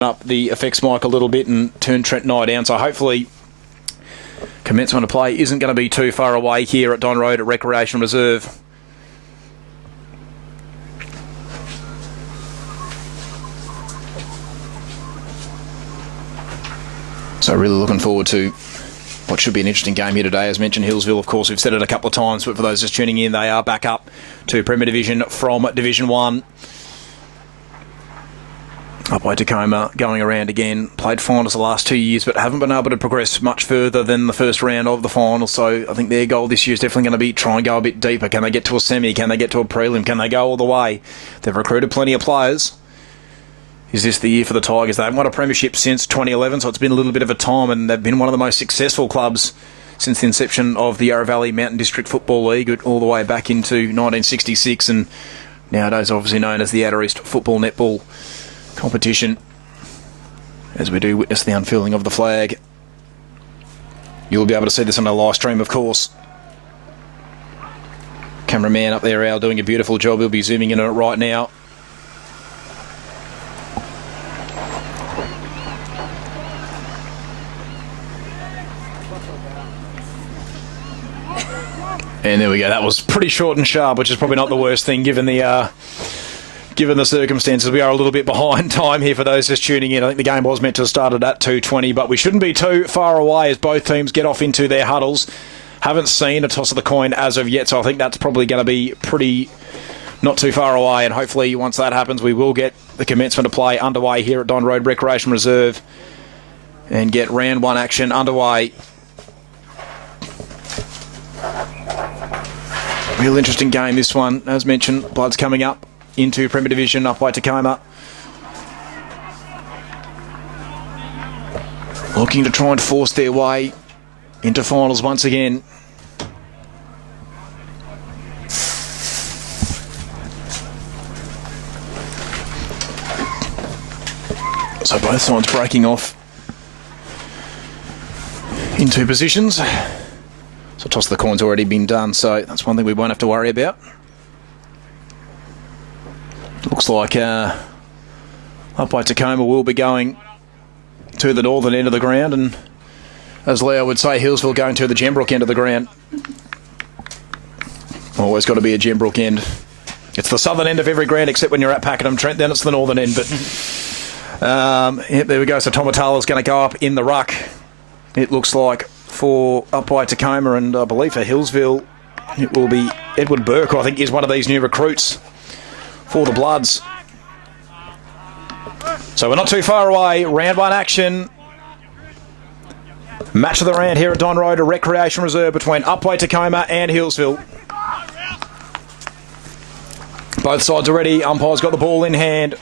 up the effects mic a little bit and turn Trent and I down. So hopefully commencement of play isn't going to be too far away here at Don Road at Recreation Reserve. So really looking forward to what should be an interesting game here today. As mentioned, Healesville, of course, we've said it a couple of times, but for those just tuning in, they are back up to Premier Division from Division 1. Upwey Tecoma going around again. Played finals the last 2 years, but haven't been able to progress much further than the first round of the final. So I think their goal this year is definitely going to be try and go a bit deeper. Can they get to a semi? Can they get to a prelim? Can they go all the way? They've recruited plenty of players. Is this the year for the Tigers? They haven't won a premiership since 2011, so it's been a little bit of a time, and they've been one of the most successful clubs since the inception of the Yarra Valley Mountain District Football League, all the way back into 1966, and nowadays obviously known as the Outer East Football Netball competition. As we do witness the unfurling of the flag. You'll be able to see this on a live stream, of course. Cameraman up there, Al, doing a beautiful job. He'll be zooming in on it right now. And there we go. That was pretty short and sharp, which is probably not the worst thing given the circumstances. We are a little bit behind time here for those just tuning in. I think the game was meant to have started at 2:20, but we shouldn't be too far away as both teams get off into their huddles. Haven't seen a toss of the coin as of yet, so I think that's probably going to be pretty not too far away. And hopefully once that happens, we will get the commencement of play underway here at Don Road Recreation Reserve and get round one action underway. Real interesting game, this one. As mentioned, Bloods coming up into Premier Division, Upwey Tecoma. Looking to try and force their way into finals once again. So both sides breaking off into positions. So toss of the coin's already been done, so that's one thing we won't have to worry about. Looks like Upwey Tecoma will be going to the northern end of the ground, and as Leo would say, Healesville going to the Gembrook end of the ground. Always got to be a Gembrook end. It's the southern end of every ground except when you're at Pakenham, Trent, then it's the northern end. But yeah, there we go. So Tomatala's going to go up in the ruck. It looks like for Upwey Tecoma, and I believe for Healesville it will be Edward Burke, who I think is one of these new recruits for the Bloods. So we're not too far away. Round one action. Match of the round here at Don Road, a Recreation Reserve between Upwey Tecoma and Healesville. Both sides are ready. Umpire's got the ball in hand.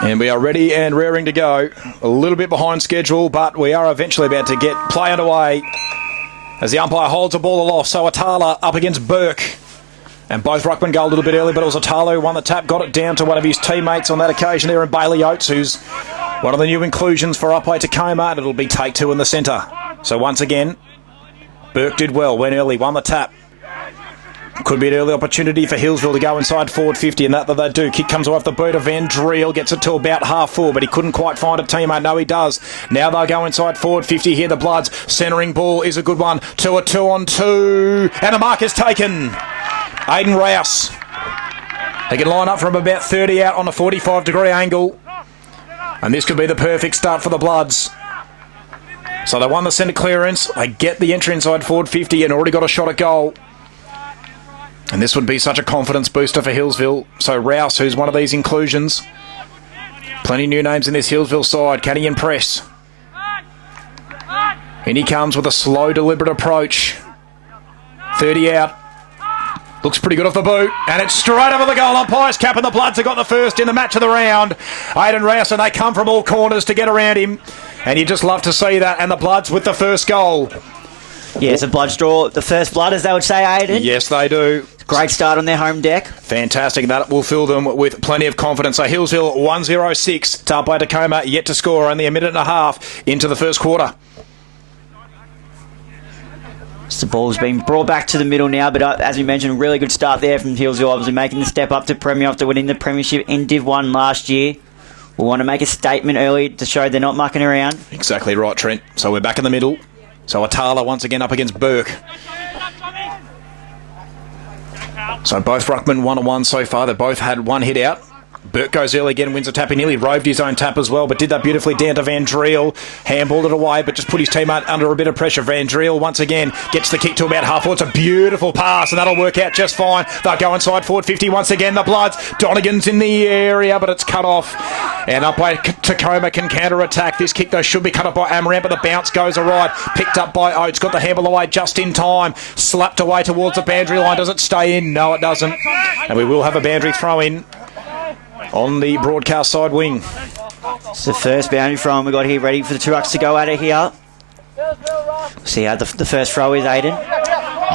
And we are ready and raring to go. A little bit behind schedule, but we are eventually about to get play underway as the umpire holds the ball aloft. So Atala up against Burke. And both ruckmen go a little bit early, but it was Atala who won the tap, got it down to one of his teammates on that occasion there in Bailey Oates, who's one of the new inclusions for Upwey Tecoma, and it'll be take two in the centre. So once again, Burke did well, went early, won the tap. Could be an early opportunity for Healesville to go inside forward 50, and that they do. Kick comes off the boot of Van Driel, gets it to about half full, but he couldn't quite find a teammate. No, he does. Now they'll go inside forward 50 here. The Bloods centering ball is a good one. To a 2-on-2, and the mark is taken. Aidan Rouse. They can line up from about 30 out on a 45-degree angle, and this could be the perfect start for the Bloods. So they won the centre clearance. They get the entry inside forward 50 and already got a shot at goal. And this would be such a confidence booster for Healesville. So Rouse, who's one of these inclusions. Plenty new names in this Healesville side. Can he impress? In he comes with a slow, deliberate approach. 30 out. Looks pretty good off the boot. And it's straight over the goal. Umpire's cap, and the Bloods have got the first in the match of the round. Aidan Rouse, and they come from all corners to get around him. And you just love to see that. And the Bloods with the first goal. Yeah, it's a Bloods draw. The first blood, as they would say, Aidan. Yes, they do. Great start on their home deck. Fantastic. That will fill them with plenty of confidence. So Healesville 1-0-6 to Upwey Tecoma, yet to score. Only a minute and a half into the first quarter. The ball's been brought back to the middle now, but as we mentioned, a really good start there from Healesville, obviously making the step up to Premier after winning the premiership in Div 1 last year. will want to make a statement early to show they're not mucking around. Exactly right, Trent. So we're back in the middle. So Atala once again up against Burke. So both ruckmen 1-1 so far. They've both had one hit out. Burke goes early again, wins a tap. He nearly roved his own tap as well, but did that beautifully down to Van Driel. Handballed it away, but just put his teammate under a bit of pressure. Van Driel once again gets the kick to about half forward. It's a beautiful pass, and that'll work out just fine. They'll go inside forward 50 once again. The Bloods. Donegan's in the area, but it's cut off. And Upwey Tecoma can counter-attack. This kick, though, should be cut off by Amaranth, but the bounce goes awry. Picked up by Oates. Got the handball away just in time. Slapped away towards the boundary line. Does it stay in? No, it doesn't. And we will have a boundary throw in on the broadcast side wing. It's the first boundary throw we got here, ready for the two rucks to go at it here. See how the first throw is, Aiden.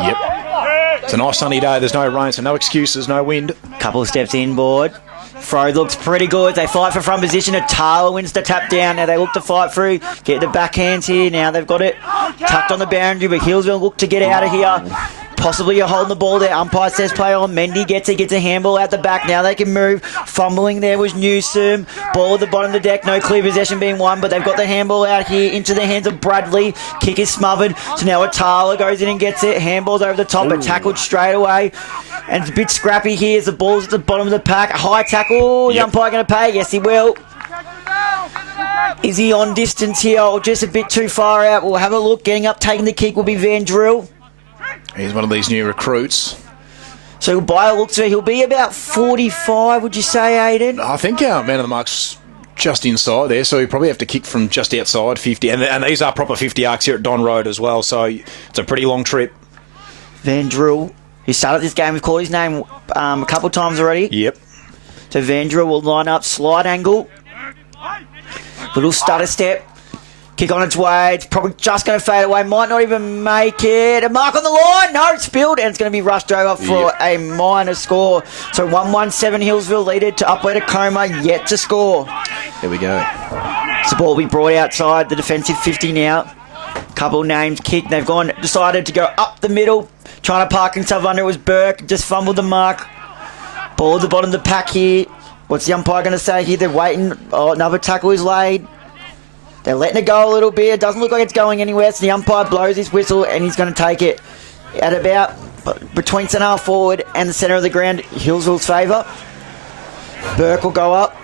Yep. It's a nice sunny day. There's no rain, so no excuses, no wind. Couple of steps inboard. Throw looks pretty good. They fight for front position. Atala wins the tap down. Now they look to fight through. Get the backhands here. Now they've got it tucked on the boundary, but Healesville look to get out of here. Possibly you're holding the ball there. Umpire says play on. Mendy gets a handball out the back. Now they can move. Fumbling there was Newsom. Ball at the bottom of the deck. No clear possession being won, but they've got the handball out here into the hands of Bradley. Kick is smothered. So now Atala goes in and gets it. Handball's over the top, but tackled straight away. And it's a bit scrappy here as the ball's at the bottom of the pack. High tackle. The umpire going to pay? Yes, he will. Is he on distance here or just a bit too far out? We'll have a look. Getting up, taking the kick will be Van Driel. He's one of these new recruits. So by a look to it, he'll be about 45, would you say, Aiden? I think our man of the mark's just inside there, so we probably have to kick from just outside 50. And these are proper 50 arcs here at Don Road as well, so it's a pretty long trip. Van Driel, who started this game, we've called his name a couple of times already. Yep. So Van Driel will line up, slide angle. Little stutter step. Kick on its way. It's probably just going to fade away. Might not even make it. A mark on the line. No, it's spilled. And it's going to be rushed over for a minor score. So 1-1-7 Healesville leaded to Upwey Tecoma, yet to score. There we go. So the ball will be brought outside the defensive 50 now. Couple names kicked. They've decided to go up the middle. Trying to park himself under. It was Burke. Just fumbled the mark. Ball at the bottom of the pack here. What's the umpire going to say here? They're waiting. Oh, another tackle is laid. They're letting it go a little bit. It doesn't look like it's going anywhere. So the umpire blows his whistle and he's going to take it at about between centre half forward and the centre of the ground. Healesville's favour. Burke will go up.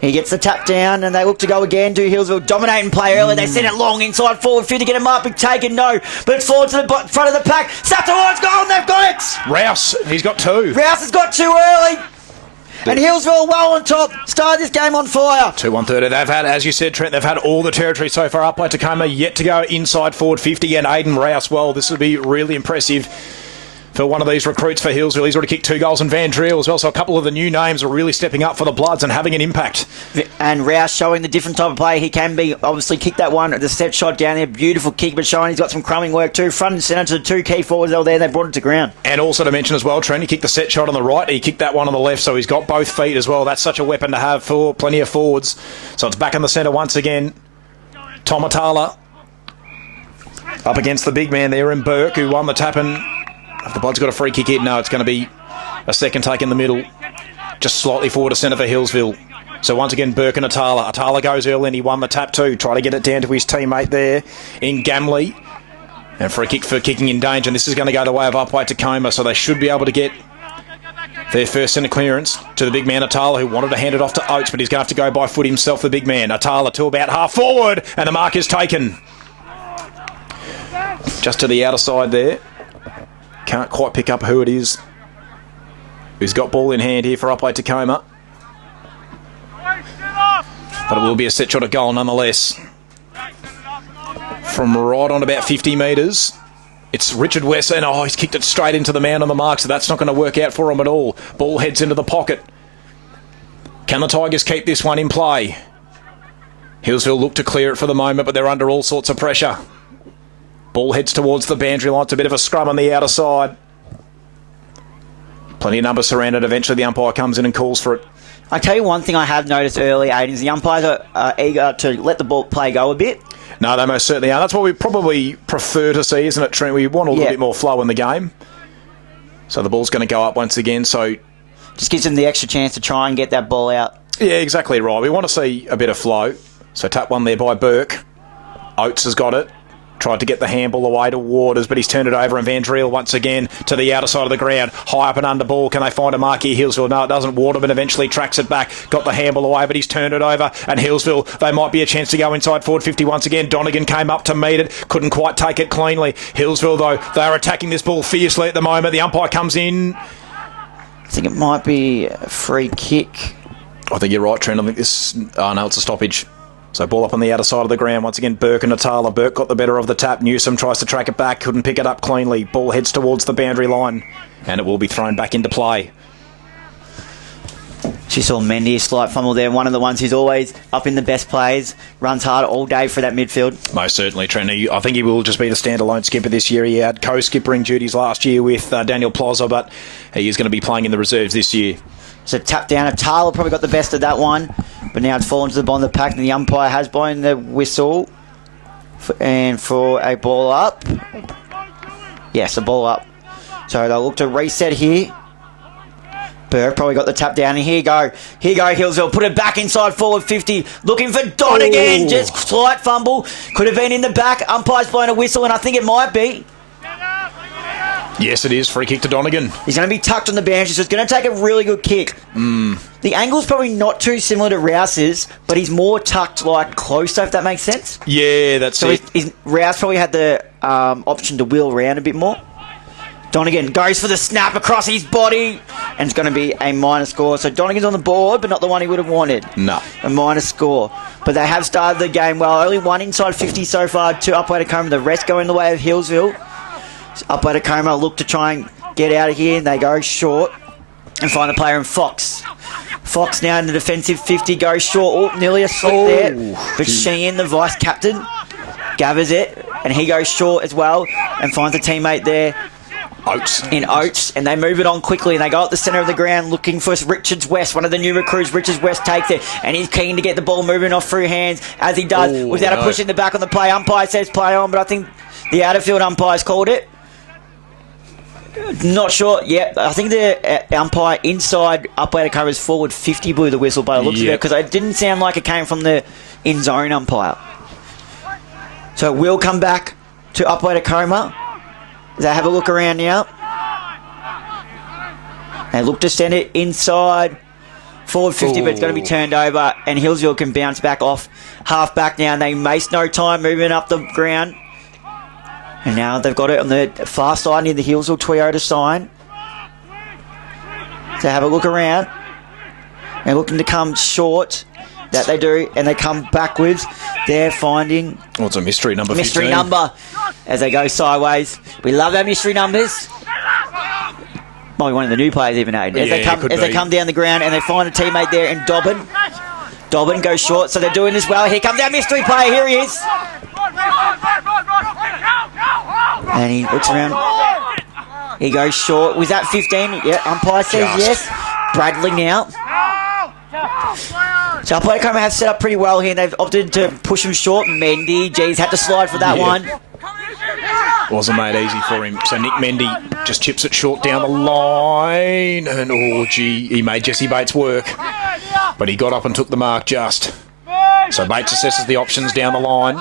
He gets the tap down and they look to go again. Do Healesville dominating play early. They send it long inside forward. Few to get him up. Big taken. No. But it's forward to the front of the pack. Sat towards goal and they've got it. Rouse. He's got two. Rouse has got two early. And Healesville well on top. Started this game on fire. 2-1-30. They've had, as you said, Trent, they've had all the territory so far. Upwey Tecoma yet to go inside forward 50. And Aiden Rouse, well, this would be really impressive for one of these recruits for Healesville. He's already kicked 2 goals, and Van Driel as well. So a couple of the new names are really stepping up for the Bloods and having an impact. And Rouse showing the different type of play he can be. Obviously kicked that one, the set shot down there. Beautiful kick, but showing he's got some crumbing work too. Front and centre to the two key forwards over there. They brought it to ground. And also to mention as well, Trent, he kicked the set shot on the right. He kicked that one on the left, so he's got both feet as well. That's such a weapon to have for plenty of forwards. So it's back in the centre once again. Tom Atala up against the big man there in Burke, who won the tap. And if the Bloods got a free kick hit, no, it's going to be a second take in the middle. Just slightly forward to centre for Healesville. So once again, Burke and Atala. Atala goes early and he won the tap too. Try to get it down to his teammate there in Gamley. And free kick for kicking in danger. And this is going to go the way of Upwey Tecoma, so they should be able to get their first centre clearance to the big man Atala, who wanted to hand it off to Oates, but he's going to have to go by foot himself, the big man. Atala to about half forward, and the mark is taken. Just to the outer side there. Can't quite pick up who it is who's got ball in hand here for Upwey Tecoma. But it will be a set shot at goal nonetheless. From right on about 50 metres, it's Richard West, and he's kicked it straight into the man on the mark, so that's not going to work out for him at all. Ball heads into the pocket. Can the Tigers keep this one in play? Healesville look to clear it for the moment, but they're under all sorts of pressure. Ball heads towards the boundary line. It's a bit of a scrum on the outer side. Plenty of numbers surrounded. Eventually the umpire comes in and calls for it. I tell you one thing I have noticed early, Aiden, is the umpires are eager to let the ball play go a bit. No, they most certainly are. That's what we probably prefer to see, isn't it, Trent? We want a little bit more flow in the game. So the ball's going to go up once again. So just gives them the extra chance to try and get that ball out. Yeah, exactly right. We want to see a bit of flow. So tap one there by Burke. Oates has got it. Tried to get the handball away to Waters, but he's turned it over, and Van Driel once again to the outer side of the ground. High up and under ball. Can they find a mark here? Healesville? No, it doesn't. Waterman eventually tracks it back. Got the handball away, but he's turned it over. And Healesville, they might be a chance to go inside forward 50 once again. Donegan came up to meet it. Couldn't quite take it cleanly. Healesville, though, they are attacking this ball fiercely at the moment. The umpire comes in. I think it might be a free kick. I think you're right, Trent. I think this... Oh, no, it's a stoppage. So ball up on the outer side of the ground. Once again, Burke and Atala. Burke got the better of the tap. Newsom tries to track it back. Couldn't pick it up cleanly. Ball heads towards the boundary line. And it will be thrown back into play. She saw Mendy, a slight fumble there. One of the ones who's always up in the best plays. Runs hard all day for that midfield. Most certainly, Trent. I think he will just be the standalone skipper this year. He had co-skippering duties last year with Daniel Plozza, but he is going to be playing in the reserves this year. So tap down. Atala probably got the best of that one. But now it's fallen to the bottom of the pack, and the umpire has blown the whistle for a ball up. Yes, a ball up. So they'll look to reset here. Burke probably got the tap down, and here you go. Here you go, Healesville. Put it back inside forward 50. Looking for Donegan. Just slight fumble. Could have been in the back. Umpire's blown a whistle, and I think it might be. Yes, it is. Free kick to Donegan. He's going to be tucked on the bench, so it's going to take a really good kick. The angle's probably not too similar to Rouse's, but he's more tucked, like, closer, if that makes sense. Yeah, that's so it. Rouse probably had the option to wheel around a bit more. Donegan goes for the snap across his body, and it's going to be a minor score. So Donegan's on the board, but not the one he would have wanted. No. A minor score. But they have started the game well. Only one inside 50 so far, two Upwey Tecoma. The rest go in the way of Healesville. Upwey Tecoma look to try and get out of here, and they go short and find a player in Fox. Fox now in the defensive 50, goes short. Oh, nearly a slip there. But Sheehan, the vice captain, gathers it, and he goes short as well and finds a teammate there. Oates, and they move it on quickly, and they go up the centre of the ground looking for Richards West, one of the new recruits. Richards West takes it, and he's keen to get the ball moving off through hands, as he does, without a push in the back on the play. Umpire says play on, but I think the out-of-field umpire's called it. Not sure. Yeah, I think the umpire inside Upwey Tecoma's forward 50 blew the whistle by the looks of it, because it didn't sound like it came from the in-zone umpire. So it will come back to Upwey Tecoma. They have a look around now. They look to send it inside forward 50, but it's going to be turned over, and Healesville can bounce back off half back now, and they waste no time moving up the ground. And now they've got it on the far side near the Healesville Toyota sign. So have a look around. They're looking to come short. That they do, and they come backwards. They're finding... Oh, it's a mystery number 15. Mystery number as they go sideways. We love our mystery numbers. Might be one of the new players even, Aiden. As they come down the ground, and they find a teammate there in Dobbin. Dobbin goes short, so they're doing this well. Here comes our mystery player. Here he is. And he looks around. He goes short. Was that 15? Yeah, umpire says yes. Bradley now. So Upwey Tecoma have set up pretty well here, and they've opted to push him short. Mendy, geez, had to slide for that one. Wasn't made easy for him. So Nick Mendy just chips it short down the line, and he made Jesse Bates work, but he got up and took the mark just. So Bates assesses the options down the line.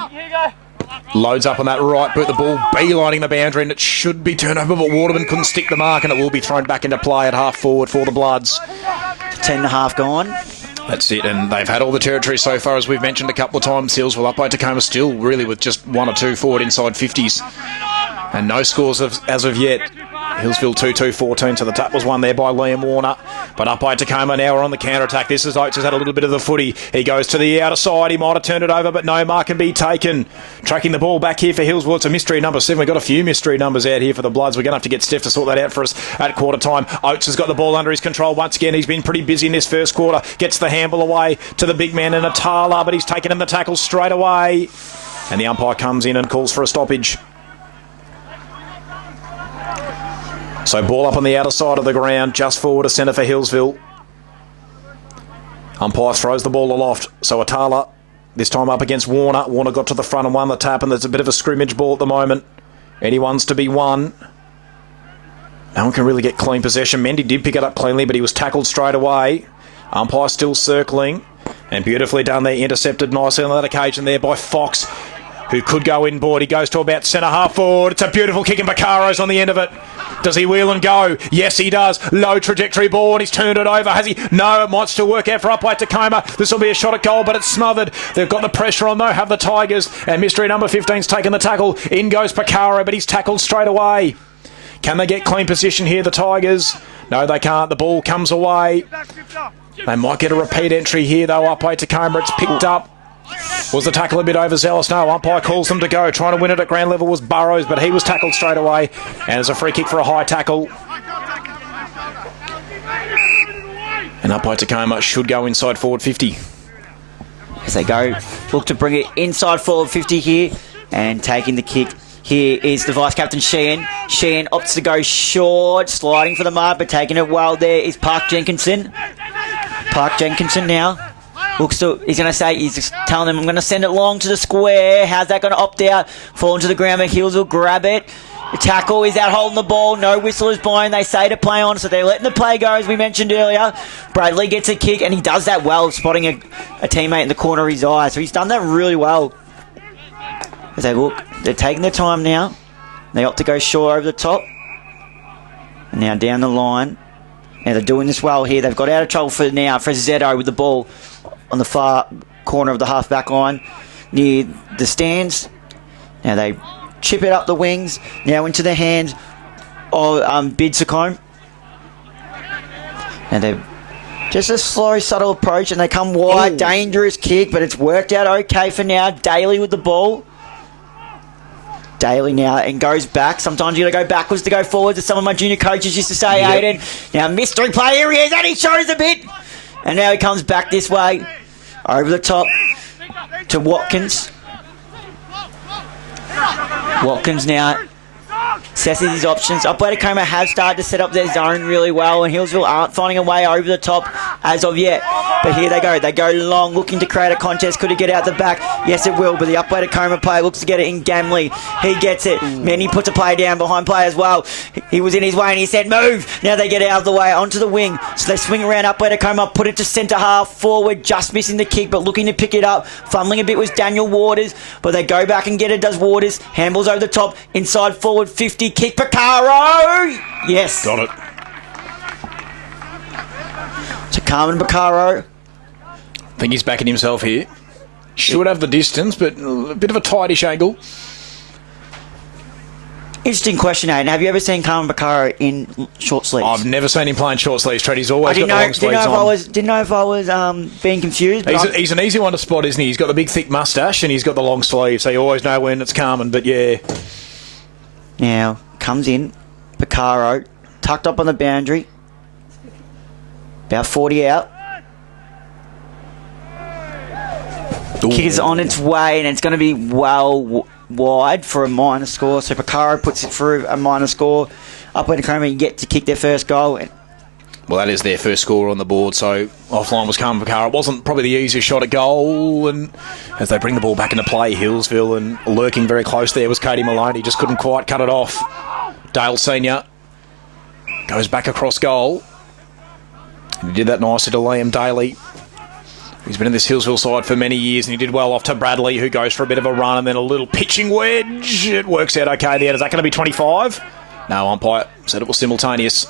Loads up on that right boot, the ball beelining the boundary, and it should be turned over, but Waterman couldn't stick the mark, and it will be thrown back into play at half forward for the Bloods. 10.5 gone. That's it, and they've had all the territory so far, as we've mentioned a couple of times. Healesville Upwey Tecoma still really with just one or two forward inside 50s. And no scores as of yet. Healesville 2-2-14, so the tap was won there by Liam Warner. But Upwey Tecoma now are on the counter-attack. This is Oates, has had a little bit of the footy. He goes to the outer side. He might have turned it over, but no mark can be taken. Tracking the ball back here for Healesville. It's a mystery number 7. We've got a few mystery numbers out here for the Bloods. We're going to have to get Steph to sort that out for us at quarter time. Oates has got the ball under his control once again. He's been pretty busy in this first quarter. Gets the handball away to the big man in Atala, but he's taken in the tackle straight away. And the umpire comes in and calls for a stoppage. So ball up on the outer side of the ground, just forward of centre for Healesville. Umpire throws the ball aloft. So Atala, this time up against Warner. Warner got to the front and won the tap, and there's a bit of a scrimmage ball at the moment. Anyone's to be won. No one can really get clean possession. Mendy did pick it up cleanly, but he was tackled straight away. Umpire still circling. And beautifully done there, intercepted nicely on that occasion there by Fox, who could go inboard. He goes to about centre half forward. It's a beautiful kick and Baccaro's on the end of it. Does he wheel and go? Yes, he does. Low trajectory ball and he's turned it over. Has he? No, it might still work out for Upwey Tecoma. This will be a shot at goal, but it's smothered. They've got the pressure on though, have the Tigers. And mystery number 15's taken the tackle. In goes Baccaro, but he's tackled straight away. Can they get clean position here, the Tigers? No, they can't. The ball comes away. They might get a repeat entry here though. Upwey Tecoma, it's picked up. Was the tackle a bit overzealous? No, umpire calls them to go. Trying to win it at ground level was Burrows, but he was tackled straight away. And it's a free kick for a high tackle. And Upwey Tecoma should go inside forward 50. As they go, look to bring it inside forward 50 here. And taking the kick here is the vice-captain Sheehan. Sheehan opts to go short, sliding for the mark, but taking it well there is Park Jenkinson. Park Jenkinson now. Looks to, he's going to say, he's just telling them, I'm going to send it long to the square. How's that going to opt out? Fall into the ground, but Healesville grab it. The tackle is out holding the ball. No whistle is blowing. They say to play on, so they're letting the play go, as we mentioned earlier. Bradley gets a kick, and he does that well, spotting a teammate in the corner of his eye. So he's done that really well. As they look, they're taking their time now. They opt to go short over the top. And now down the line. Now they're doing this well here. They've got out of trouble for Zetto with the ball on the far corner of the half-back line near the stands. Now they chip it up the wings. Now into the hands of Bidsacombe. And they're just a slow, subtle approach, and they come wide. Ooh. Dangerous kick, but it's worked out okay for now. Daly with the ball. Daly now and goes back. Sometimes you got to go backwards to go forwards, as some of my junior coaches used to say, yep. Aiden. Now mystery play, here he is, and he shows a bit. And now he comes back this way, over the top to Watkins. Watkins now assesses his options. Upwey Tecoma have started to set up their zone really well, and Healesville aren't finding a way over the top as of yet. But here they go. They go long, looking to create a contest. Could it get out the back? Yes, it will. But the Upwey Tecoma player looks to get it in Gamley. He gets it. Manny puts a play down behind play as well. He was in his way and he said, move. Now they get out of the way onto the wing. So they swing around Upwey Tecoma, put it to centre half forward, just missing the kick, but looking to pick it up. Fumbling a bit was Daniel Waters, but they go back and get it, does Waters. Handballs over the top, inside forward 50. Kick Baccaro. Yes. Got it. To Carmen Baccaro. I think he's backing himself here. Should have the distance, but a bit of a tightish angle. Interesting question, Aiden. Have you ever seen Carmen Baccaro in short sleeves? I've never seen him playing short sleeves, Tread. He's always got the long sleeves on. Didn't know if I was being confused. He's an easy one to spot, isn't he? He's got the big thick moustache and he's got the long sleeves, so you always know when it's Carmen, but yeah. Now, comes in, Baccaro, tucked up on the boundary. About 40 out. Ooh. Kick is on its way, and it's going to be well wide for a minor score. So Baccaro puts it through a minor score. Upwey Tecoma get to kick their first goal. Well, that is their first score on the board, so offline was Carmen Baccaro. It wasn't probably the easiest shot at goal, and as they bring the ball back into play, Healesville, and lurking very close there was Katie Maloney. Just couldn't quite cut it off. Dale Senior goes back across goal. And he did that nicely to Liam Daly. He's been in this Healesville side for many years, and he did well off to Bradley, who goes for a bit of a run and then a little pitching wedge. It works out okay there. Is that going to be 25? No, umpire said it was simultaneous.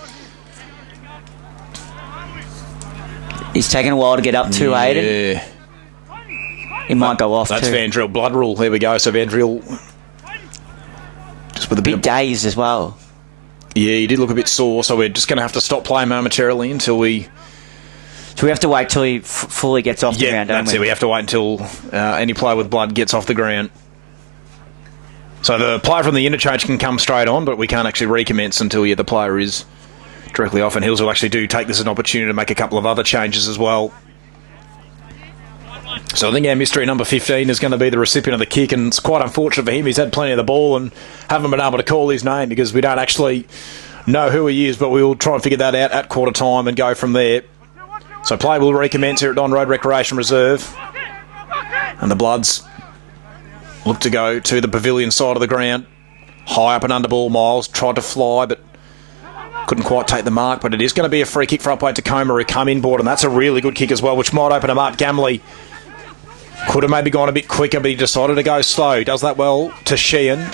He's taking a while to get up to Aiden. Yeah. He might go off That's too. Vandriel blood rule. There we go. So Vandriel just with a bit dazed as well. Yeah, he did look a bit sore, so we're just going to have to stop play momentarily until we... So we have to wait till he fully gets off the ground, don't we? Yeah, that's it. We have to wait until any player with blood gets off the ground. So the player from the interchange can come straight on, but we can't actually recommence until the player is directly off. And Hills will actually do take this as an opportunity to make a couple of other changes as well. So I think our mystery number 15 is going to be the recipient of the kick, and it's quite unfortunate for him. He's had plenty of the ball and haven't been able to call his name because we don't actually know who he is, but we'll try and figure that out at quarter time and go from there. So play will recommence here at Don Road Recreation Reserve. And the Bloods look to go to the pavilion side of the ground. High up and under ball, Miles tried to fly, but Couldn't quite take the mark, but it is going to be a free kick for Upwey Tecoma who come inboard, and that's a really good kick as well, which might open him up. Gamley could have maybe gone a bit quicker, but he decided to go slow. Does that well to Sheehan.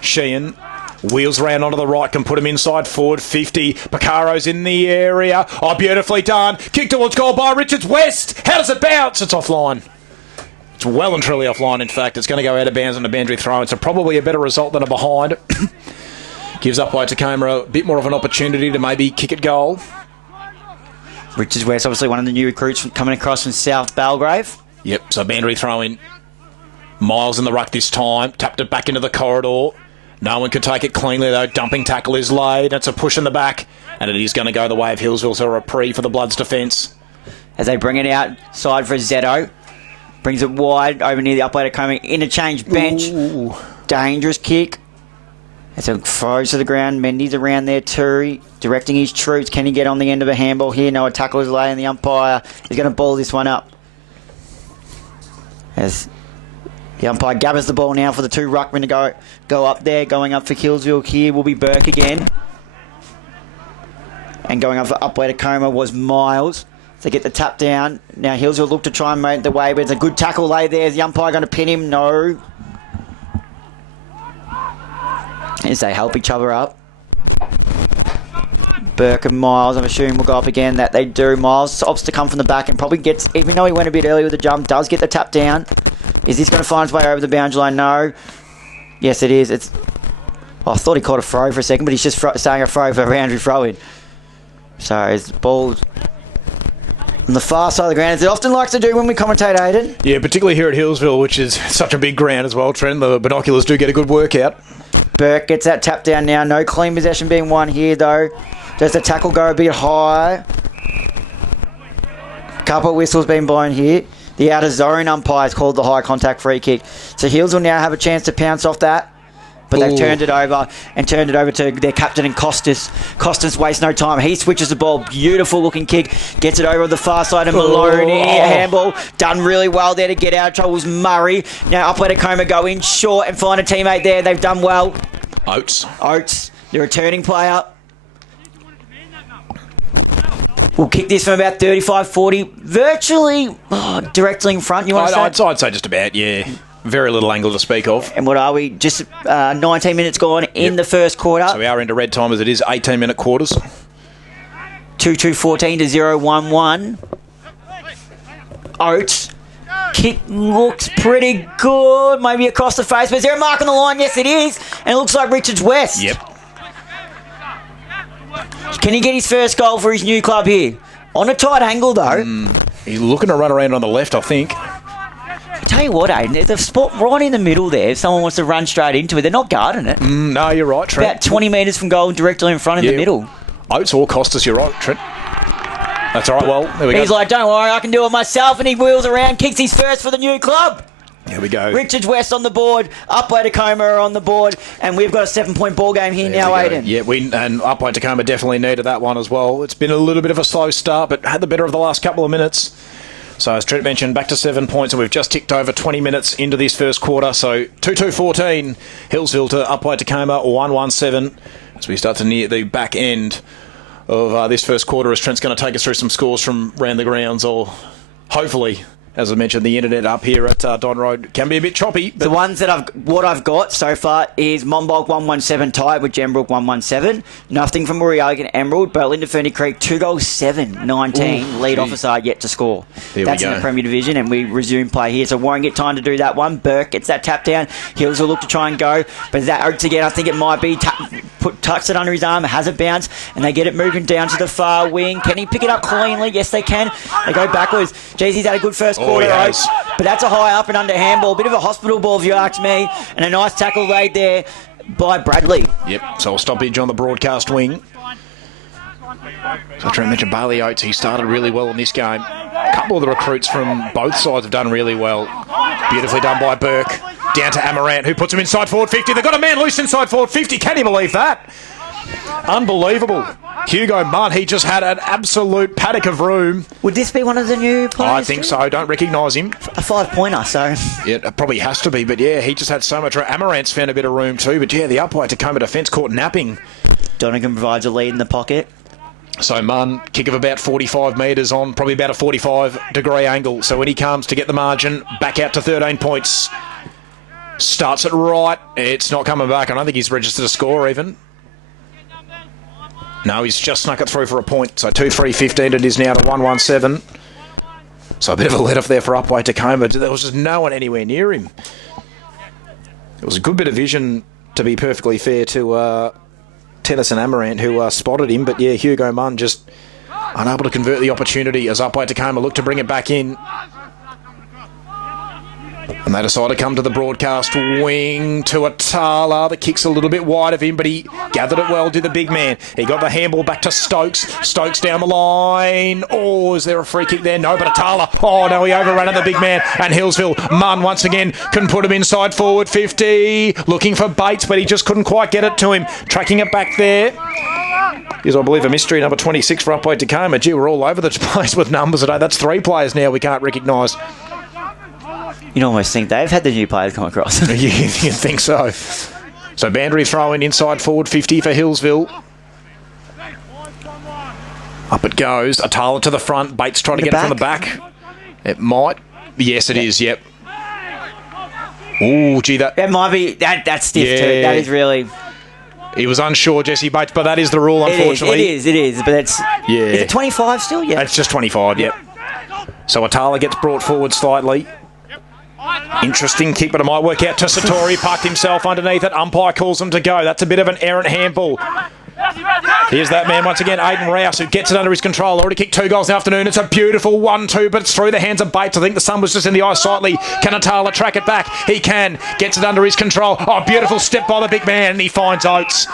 Sheehan wheels around onto the right, can put him inside forward 50. Picaro's in the area. Oh, beautifully done. Kick towards goal by Richards West. How does it bounce? It's offline. It's well and truly offline, in fact. It's going to go out of bounds on a boundary throw. It's probably a better result than a behind. Gives Upwey Tecoma a bit more of an opportunity to maybe kick it goal. Richards West, obviously one of the new recruits coming across from South Belgrave. Yep, so boundary throw in. Miles in the ruck this time. Tapped it back into the corridor. No one could take it cleanly, though. Dumping tackle is laid. It's a push in the back. And it is going to go the way of Healesville, so a reprieve for the Bloods' defence. As they bring it outside for Zetto. Brings it wide over near the Upwey Tecoma. Interchange bench. Ooh. Dangerous kick. It's a throws to the ground. Mendy's around there too, directing his troops. Can he get on the end of a handball here? No, a tackle is laid, and the umpire is going to ball this one up. As the umpire gathers the ball now for the two ruckmen to go up there. Going up for Healesville here will be Burke again. And going up for Upwey Tecoma was Miles. They get the tap down. Now Healesville look to try and make the way, but it's a good tackle laid there. Is the umpire going to pin him? No. As they help each other up. Burke and Miles, I'm assuming, will go up again. That they do. Miles opts to come from the back and probably gets, even though he went a bit early with the jump, does get the tap down. Is this going to find its way over the boundary line? No. Yes, it is. I thought he caught a throw for a second, but he's just saying a throw for a boundary throw in. So his ball's on the far side of the ground, as it often likes to do when we commentate, Aiden. Yeah, particularly here at Healesville, which is such a big ground as well, Trent. The binoculars do get a good workout. Burke gets that tap down now. No clean possession being won here, though. Does the tackle go a bit high? Couple of whistles being blown here. The out of zone umpire's called the high contact free kick. So Heels will now have a chance to pounce off that. But they've turned it over to their captain and Costas. Costas wastes no time. He switches the ball. Beautiful looking kick. Gets it over the far side of Maloney. Handball. Done really well there to get out of trouble was Murray. Now Upwey Tecoma go in short and find a teammate there. They've done well. Oates, the returning player. We'll kick this from about 35-40. Virtually directly in front. You want to say? I'd say just about, yeah. Very little angle to speak of. And what are we? Just 19 minutes gone in the first quarter. So we are into red time as it is 18-minute quarters. 2-2-14 to 0-1-1. Oates. Kick looks pretty good. Maybe across the face. But is there a mark on the line? Yes, it is. And it looks like Richards West. Yep. Can he get his first goal for his new club here? On a tight angle, though. He's looking to run around on the left, I think. Tell you what, Aiden, there's a spot right in the middle there. If someone wants to run straight into it, they're not guarding it. No, you're right, Trent. About 20 metres from goal, directly in front in the middle. Oates or Costas, you're right, Trent. That's all right, well, there we go. He's like, don't worry, I can do it myself, and he wheels around, kicks his first for the new club. There we go. Richards West on the board, Upwey Tecoma are on the board, and we've got a 7-point ball game here now, Aiden. Yeah, and Upwey Tecoma definitely needed that one as well. It's been a little bit of a slow start, but had the better of the last couple of minutes. So as Trent mentioned, back to 7 points, and we've just ticked over 20 minutes into this first quarter. So 2-2-14, Healesville to Upwey Tecoma, 1-1-7. As we start to near the back end of this first quarter, as Trent's going to take us through some scores from round the grounds, or hopefully, as I mentioned, the internet up here at Don Road can be a bit choppy. But the ones that I've got so far is Monbulk 117 tied with Gembrook 117. Nothing from Murray-Algan Emerald, but Linda Ferny Creek 2 goals 7-19. Lead officer yet to score. That's in the Premier Division, and we resume play here. So won't get time to do that one. Burke gets that tap down. Hills will look to try and go, but that Oates again, I think it might be tucks it under his arm, has it bounce, and they get it moving down to the far wing. Can he pick it up cleanly? Yes, they can. They go backwards. Jeez, he's had a good first quarter, Oates. But that's a high up and under handball. Bit of a hospital ball, if you ask me. And a nice tackle laid there by Bradley. Yep, so a stoppage on the broadcast wing. So Trent mentioned Bailey Oates. He started really well in this game. A couple of the recruits from both sides have done really well. Beautifully done by Burke. Down to Amarant, who puts him inside forward 50. They've got a man loose inside forward 50. Can you believe that? Unbelievable. Hugo Munn, he just had an absolute paddock of room. Would this be one of the new players? I think so. Don't recognise him. A 5-pointer, so... Yeah, it probably has to be, but yeah, he just had so much room. Amarant's found a bit of room too, but yeah, the Upwey Tecoma defence caught napping Donegan provides a lead in the pocket. So Munn, kick of about 45 metres on probably about a 45-degree angle. So when he comes to get the margin, back out to 13 points. Starts it right. It's not coming back. I don't think he's registered a score even. No, he's just snuck it through for a point. So 2-3-15 it is now to 1-1-7. So a bit of a let-off there for Upwey Tecoma. There was just no one anywhere near him. It was a good bit of vision, to be perfectly fair, to Tennyson Amarant, who spotted him. But yeah, Hugo Munn just unable to convert the opportunity as Upwey Tecoma looked to bring it back in. And they decide to come to the broadcast wing to Atala. The kick's a little bit wide of him, but he gathered it well, did the big man. He got the handball back to Stokes. Stokes down the line. Oh, is there a free kick there? No, but Atala. Oh, no, he overran the big man. And Healesville, Munn once again couldn't put him inside forward 50. Looking for Bates, but he just couldn't quite get it to him. Tracking it back there is, I believe, a mystery number 26 for Upwey Tecoma. Gee, we're all over the place with numbers today. That's 3 players now we can't recognise. You'd almost think they've had the new players come across. You think so. So Bandry throwing inside forward 50 for Healesville. Up it goes. Atala to the front. Bates trying to get it from the back. It might. Yes, it is. Yep. Ooh, gee, that might be. That's stiff too. That is really. He was unsure, Jesse Bates, but that is the rule, unfortunately. It is. But it's. Yeah. Is it 25 still? Yeah. It's just 25. Yep. So Atala gets brought forward slightly. Interesting kick, but it might work out to Satori. Parked himself underneath it. Umpire calls him to go. That's a bit of an errant handball. Here's that man once again, Aidan Rouse, who gets it under his control. Already kicked 2 goals in the afternoon. It's a beautiful 1-2, but it's through the hands of Bates. I think the sun was just in the eye slightly. Can Atala track it back? He can. Gets it under his control. Oh, beautiful step by the big man, and he finds Oates.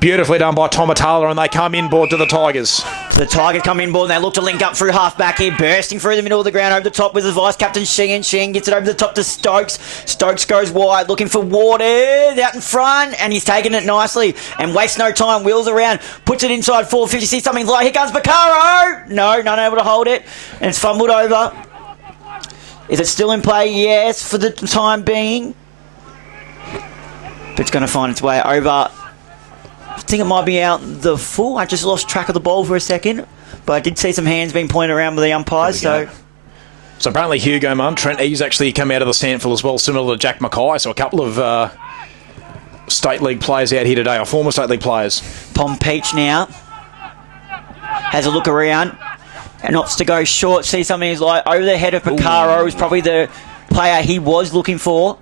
Beautifully done by Tom Atala, and they come inboard to the Tigers. So the Tigers come inboard, and they look to link up through half-back here, bursting through the middle of the ground over the top with the vice-captain Sheehan. Sheehan gets it over the top to Stokes. Stokes goes wide, looking for Waters out in front, and he's taking it nicely and wastes no time, wheels around, puts it inside 450, sees something like, here comes Bacaro! No, not able to hold it, and it's fumbled over. Is it still in play? Yes, for the time being. But it's going to find its way over. I think it might be out the full. I just lost track of the ball for a second. But I did see some hands being pointed around by the umpires. So apparently Hugo Munn, Trent, he's actually come out of the Sandful as well, similar to Jack Mackay. So a couple of State League players out here today, or former State League players. Pom Peach now has a look around and opts to go short. See something is like over the head of Picaro, who's probably the player he was looking for.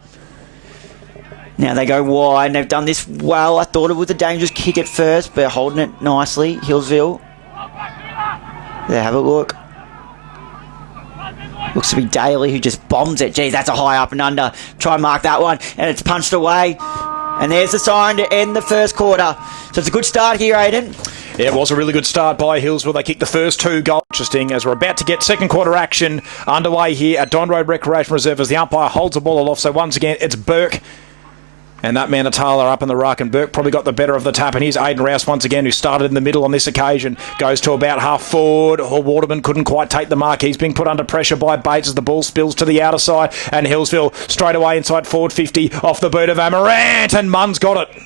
Now they go wide, and they've done this well. I thought it was a dangerous kick at first, but holding it nicely. Healesville. There, have a look. Looks to be Daly, who just bombs it. Geez, that's a high up and under. Try and mark that one, and it's punched away. And there's the sign to end the first quarter. So it's a good start here, Aidan. Yeah, it was a really good start by Healesville. They kicked the first 2 goals. Interesting, as we're about to get second quarter action underway here at Don Road Recreation Reserve as the umpire holds the ball aloft. So once again, it's Burke. And that man Atala up in the ruck, and Burke probably got the better of the tap. And here's Aidan Rouse once again, who started in the middle on this occasion. Goes to about half forward. Oh, Waterman couldn't quite take the mark. He's being put under pressure by Bates as the ball spills to the outer side. And Healesville straight away inside forward 50 off the boot of Amarant. And Munn's got it.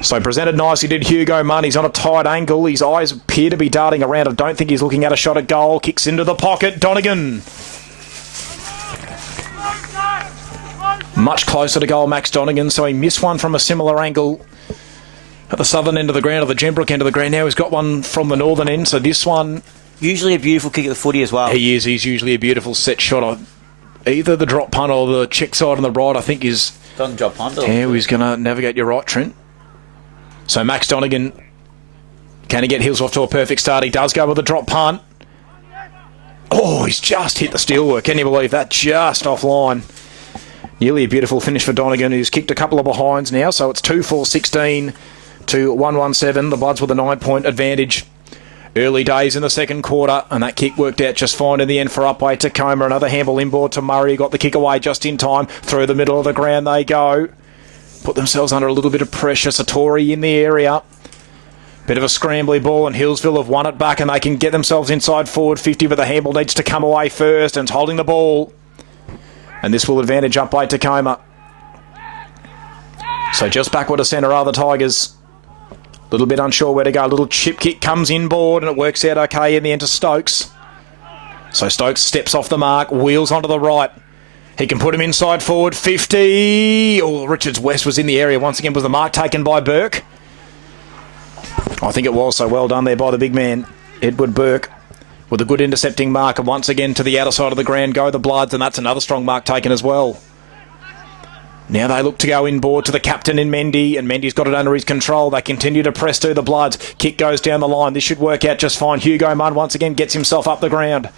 So presented nicely did Hugo Munn. He's on a tight angle. His eyes appear to be darting around. I don't think he's looking at a shot at goal. Kicks into the pocket. Donegan. Much closer to goal, Max Donegan, so he missed one from a similar angle at the southern end of the ground, or the Gembrook end of the ground. Now he's got one from the northern end, so this one... Usually a beautiful kick at the footy as well. He is. He's usually a beautiful set shot. Either the drop punt or the check side on the right, I think, is... Doesn't drop punt. Yeah, he's going to navigate you right, Trent. So Max Donegan, can he get Hills off to a perfect start? He does go with the drop punt. Oh, he's just hit the steelwork. Can you believe that? Just offline. Nearly a beautiful finish for Donegan, who's kicked a couple of behinds now. So it's 2-4-16 to 1-1-7. The Bloods with a 9-point advantage. Early days in the second quarter, and that kick worked out just fine in the end for Upwey Tecoma. Another handball inboard to Murray. Got the kick away just in time. Through the middle of the ground they go. Put themselves under a little bit of pressure. Satori in the area. Bit of a scrambly ball, and Healesville have won it back, and they can get themselves inside forward 50, but the handball needs to come away first, and it's holding the ball. And this will advantage Upwey Tecoma. So just backward of centre are the Tigers. A little bit unsure where to go. A little chip kick comes inboard and it works out okay in the end to Stokes. So Stokes steps off the mark, wheels onto the right. He can put him inside forward, 50. Oh, Richards West was in the area. Once again, was the mark taken by Burke? I think it was, so well done there by the big man, Edward Burke, with a good intercepting mark. And once again to the outer side of the ground go the Bloods, and that's another strong mark taken as well. Now they look to go inboard to the captain in Mendy, and Mendy's got it under his control. They continue to press to the Bloods. Kick goes down the line. This should work out just fine. Hugo Munn once again gets himself up the ground.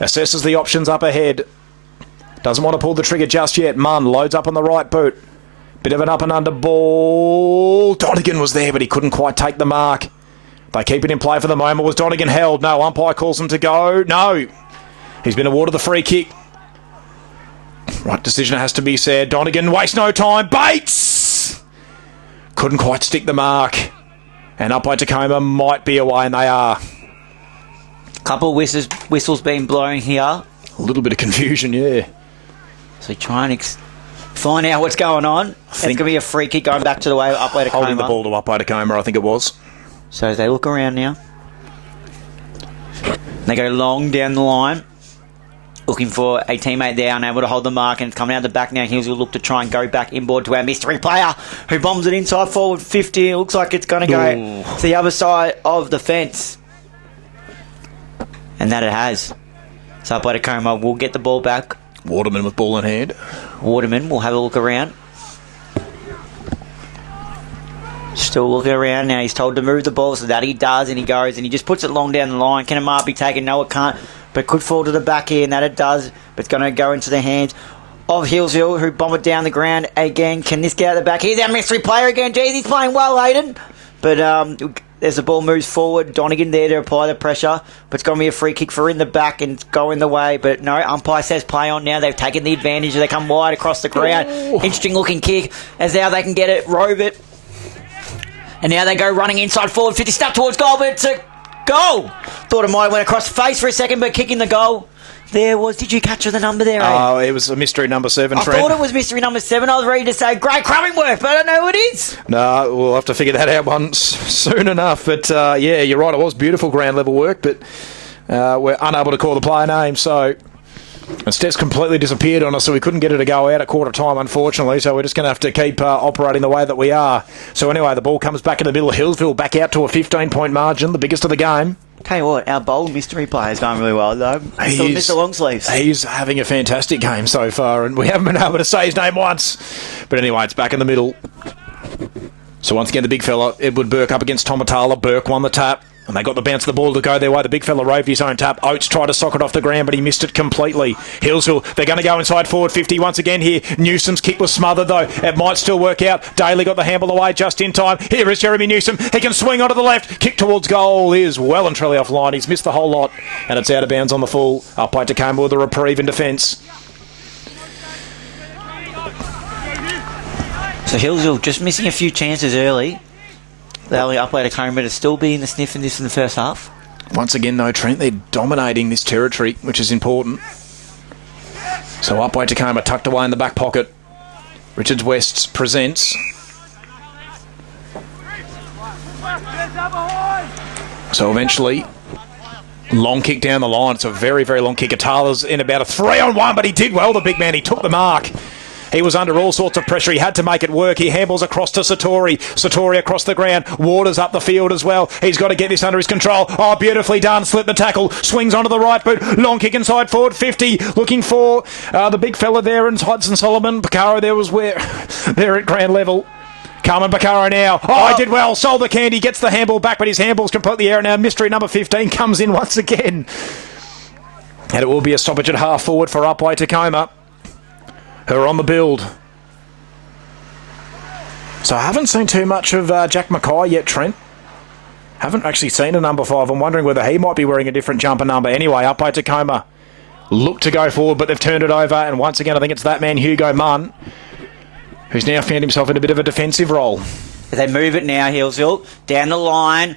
Assesses the options up ahead. Doesn't want to pull the trigger just yet. Munn loads up on the right boot. Bit of an up and under ball. Donegan was there, but he couldn't quite take the mark. They keep it in play for the moment. Was Donegan held? No. Umpire calls him to go. No. He's been awarded the free kick. Right decision has to be said. Donegan wastes no time. Bates! Couldn't quite stick the mark. And up by Tecoma might be away, and they are. Couple whistles being blown here. A little bit of confusion, yeah. So try and find out what's going on. It's going to be a free kick going back to the way up by Tecoma. Holding the ball to up by Tecoma, I think it was. So they look around now. They go long down the line, looking for a teammate there, unable to hold the mark, and it's coming out the back now. Heels will look to try and go back inboard to our mystery player, who bombs it inside forward 50. It looks like it's going to go to the other side of the fence. And that it has. So up by Tecoma will get the ball back. Waterman with ball in hand. Waterman will have a look around. Still looking around now. He's told to move the ball, so that he does, and he goes, and he just puts it long down the line. Can a mark be taken? No, it can't, but could fall to the back here, and that it does, but it's going to go into the hands of Healesville, who bomb it down the ground again. Can this get out of the back? Here's our mystery player again. Jeez, he's playing well, Aiden. But as the ball moves forward, Donegan there to apply the pressure, but it's going to be a free kick for in the back, and it's going the way, but no, umpire says play on now. They've taken the advantage. They come wide across the ground. Interesting looking kick, as now they can get it, rove it. And now they go running inside forward, 50 step towards goal, but it's a goal. Thought it might have went across the face for a second, but kicking the goal there was, did you capture the number there, Aiden? Oh, it was a mystery number 7, Trent. I thought it was mystery number 7. I was ready to say, great crumbing work, but I don't know who it is. No, we'll have to figure that out once soon enough. But, yeah, you're right, it was beautiful ground level work, but we're unable to call the player name, so... And Steph's completely disappeared on us, so we couldn't get her to go out at quarter time, unfortunately. So we're just going to have to keep operating the way that we are. So anyway, the ball comes back in the middle of Healesville, back out to a 15-point margin, the biggest of the game. Tell you what, our bold mystery player is going really well, though. Mr. Longsleeves. He's having a fantastic game so far, and we haven't been able to say his name once. But anyway, it's back in the middle. So once again, the big fella, Edward Burke, up against Tomatala. Burke won the tap. And they got the bounce of the ball to go their way. The big fella roved his own tap. Oates tried to sock it off the ground, but he missed it completely. Healesville, they're going to go inside forward 50 once again here. Newsom's kick was smothered, though. It might still work out. Daly got the handball away just in time. Here is Jeremy Newsom. He can swing onto the left. Kick towards goal is well and truly offline. He's missed the whole lot, and it's out of bounds on the full. Up by Tecoma with a reprieve in defence. So Healesville just missing a few chances early. The only Upwey Tecoma to still be in the sniff in this in the first half. Once again, though, Trent, they're dominating this territory, which is important. So Upwey Tecoma tucked away in the back pocket. Richards West presents. So eventually, long kick down the line. It's a very, very long kick. Atala's in about a 3-on-1, but he did well, the big man. He took the mark. He was under all sorts of pressure. He had to make it work. He handballs across to Satori. Satori across the ground. Waters up the field as well. He's got to get this under his control. Oh, beautifully done. Slip the tackle. Swings onto the right boot. Long kick inside forward. 50. Looking for the big fella there and Hudson Solomon. Picaro there was where they're at ground level. Carmen Picaro now. Oh, he did well. Sold the candy. Gets the handball back, but his handball's completely out now. Mystery number 15 comes in once again. And it will be a stoppage at half forward for Upwey Tecoma, who are on the build. So I haven't seen too much of Jack Mackay yet, Trent. Haven't actually seen a number 5. I'm wondering whether he might be wearing a different jumper number. Anyway, Upwey Tecoma look to go forward, but they've turned it over. And once again, I think it's that man, Hugo Munn, who's now found himself in a bit of a defensive role. They move it now, Healesville, down the line.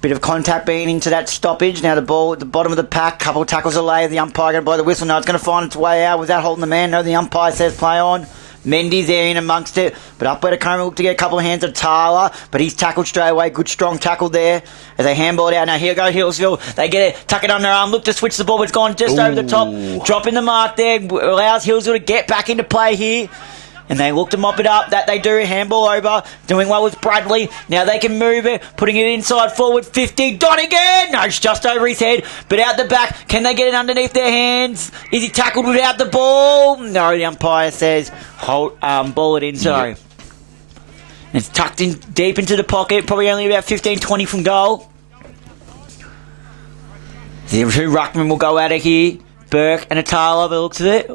Bit of contact being into that stoppage. Now the ball at the bottom of the pack. Couple of tackles away. The umpire going to blow the whistle. No, it's going to find its way out without holding the man. No, the umpire says play on. Mendy's there in amongst it, but Upwey Tecoma look to get a couple of hands of Tyler, but he's tackled straight away. Good strong tackle there as they handball it out. Now here go Healesville. They get it, tuck it under arm, look to switch the ball, but it's gone just over the top. Dropping the mark there, allows Healesville to get back into play here. And they look to mop it up. That they do. Handball over. Doing well with Bradley. Now they can move it. Putting it inside forward 50. Donegan! No, it's just over his head. But out the back. Can they get it underneath their hands? Is he tackled without the ball? No, the umpire says hold, ball it in. Sorry. Yep. It's tucked in deep into the pocket. Probably only about 15-20 from goal. The two ruckmen will go out of here. Burke and Atala by the looks of it.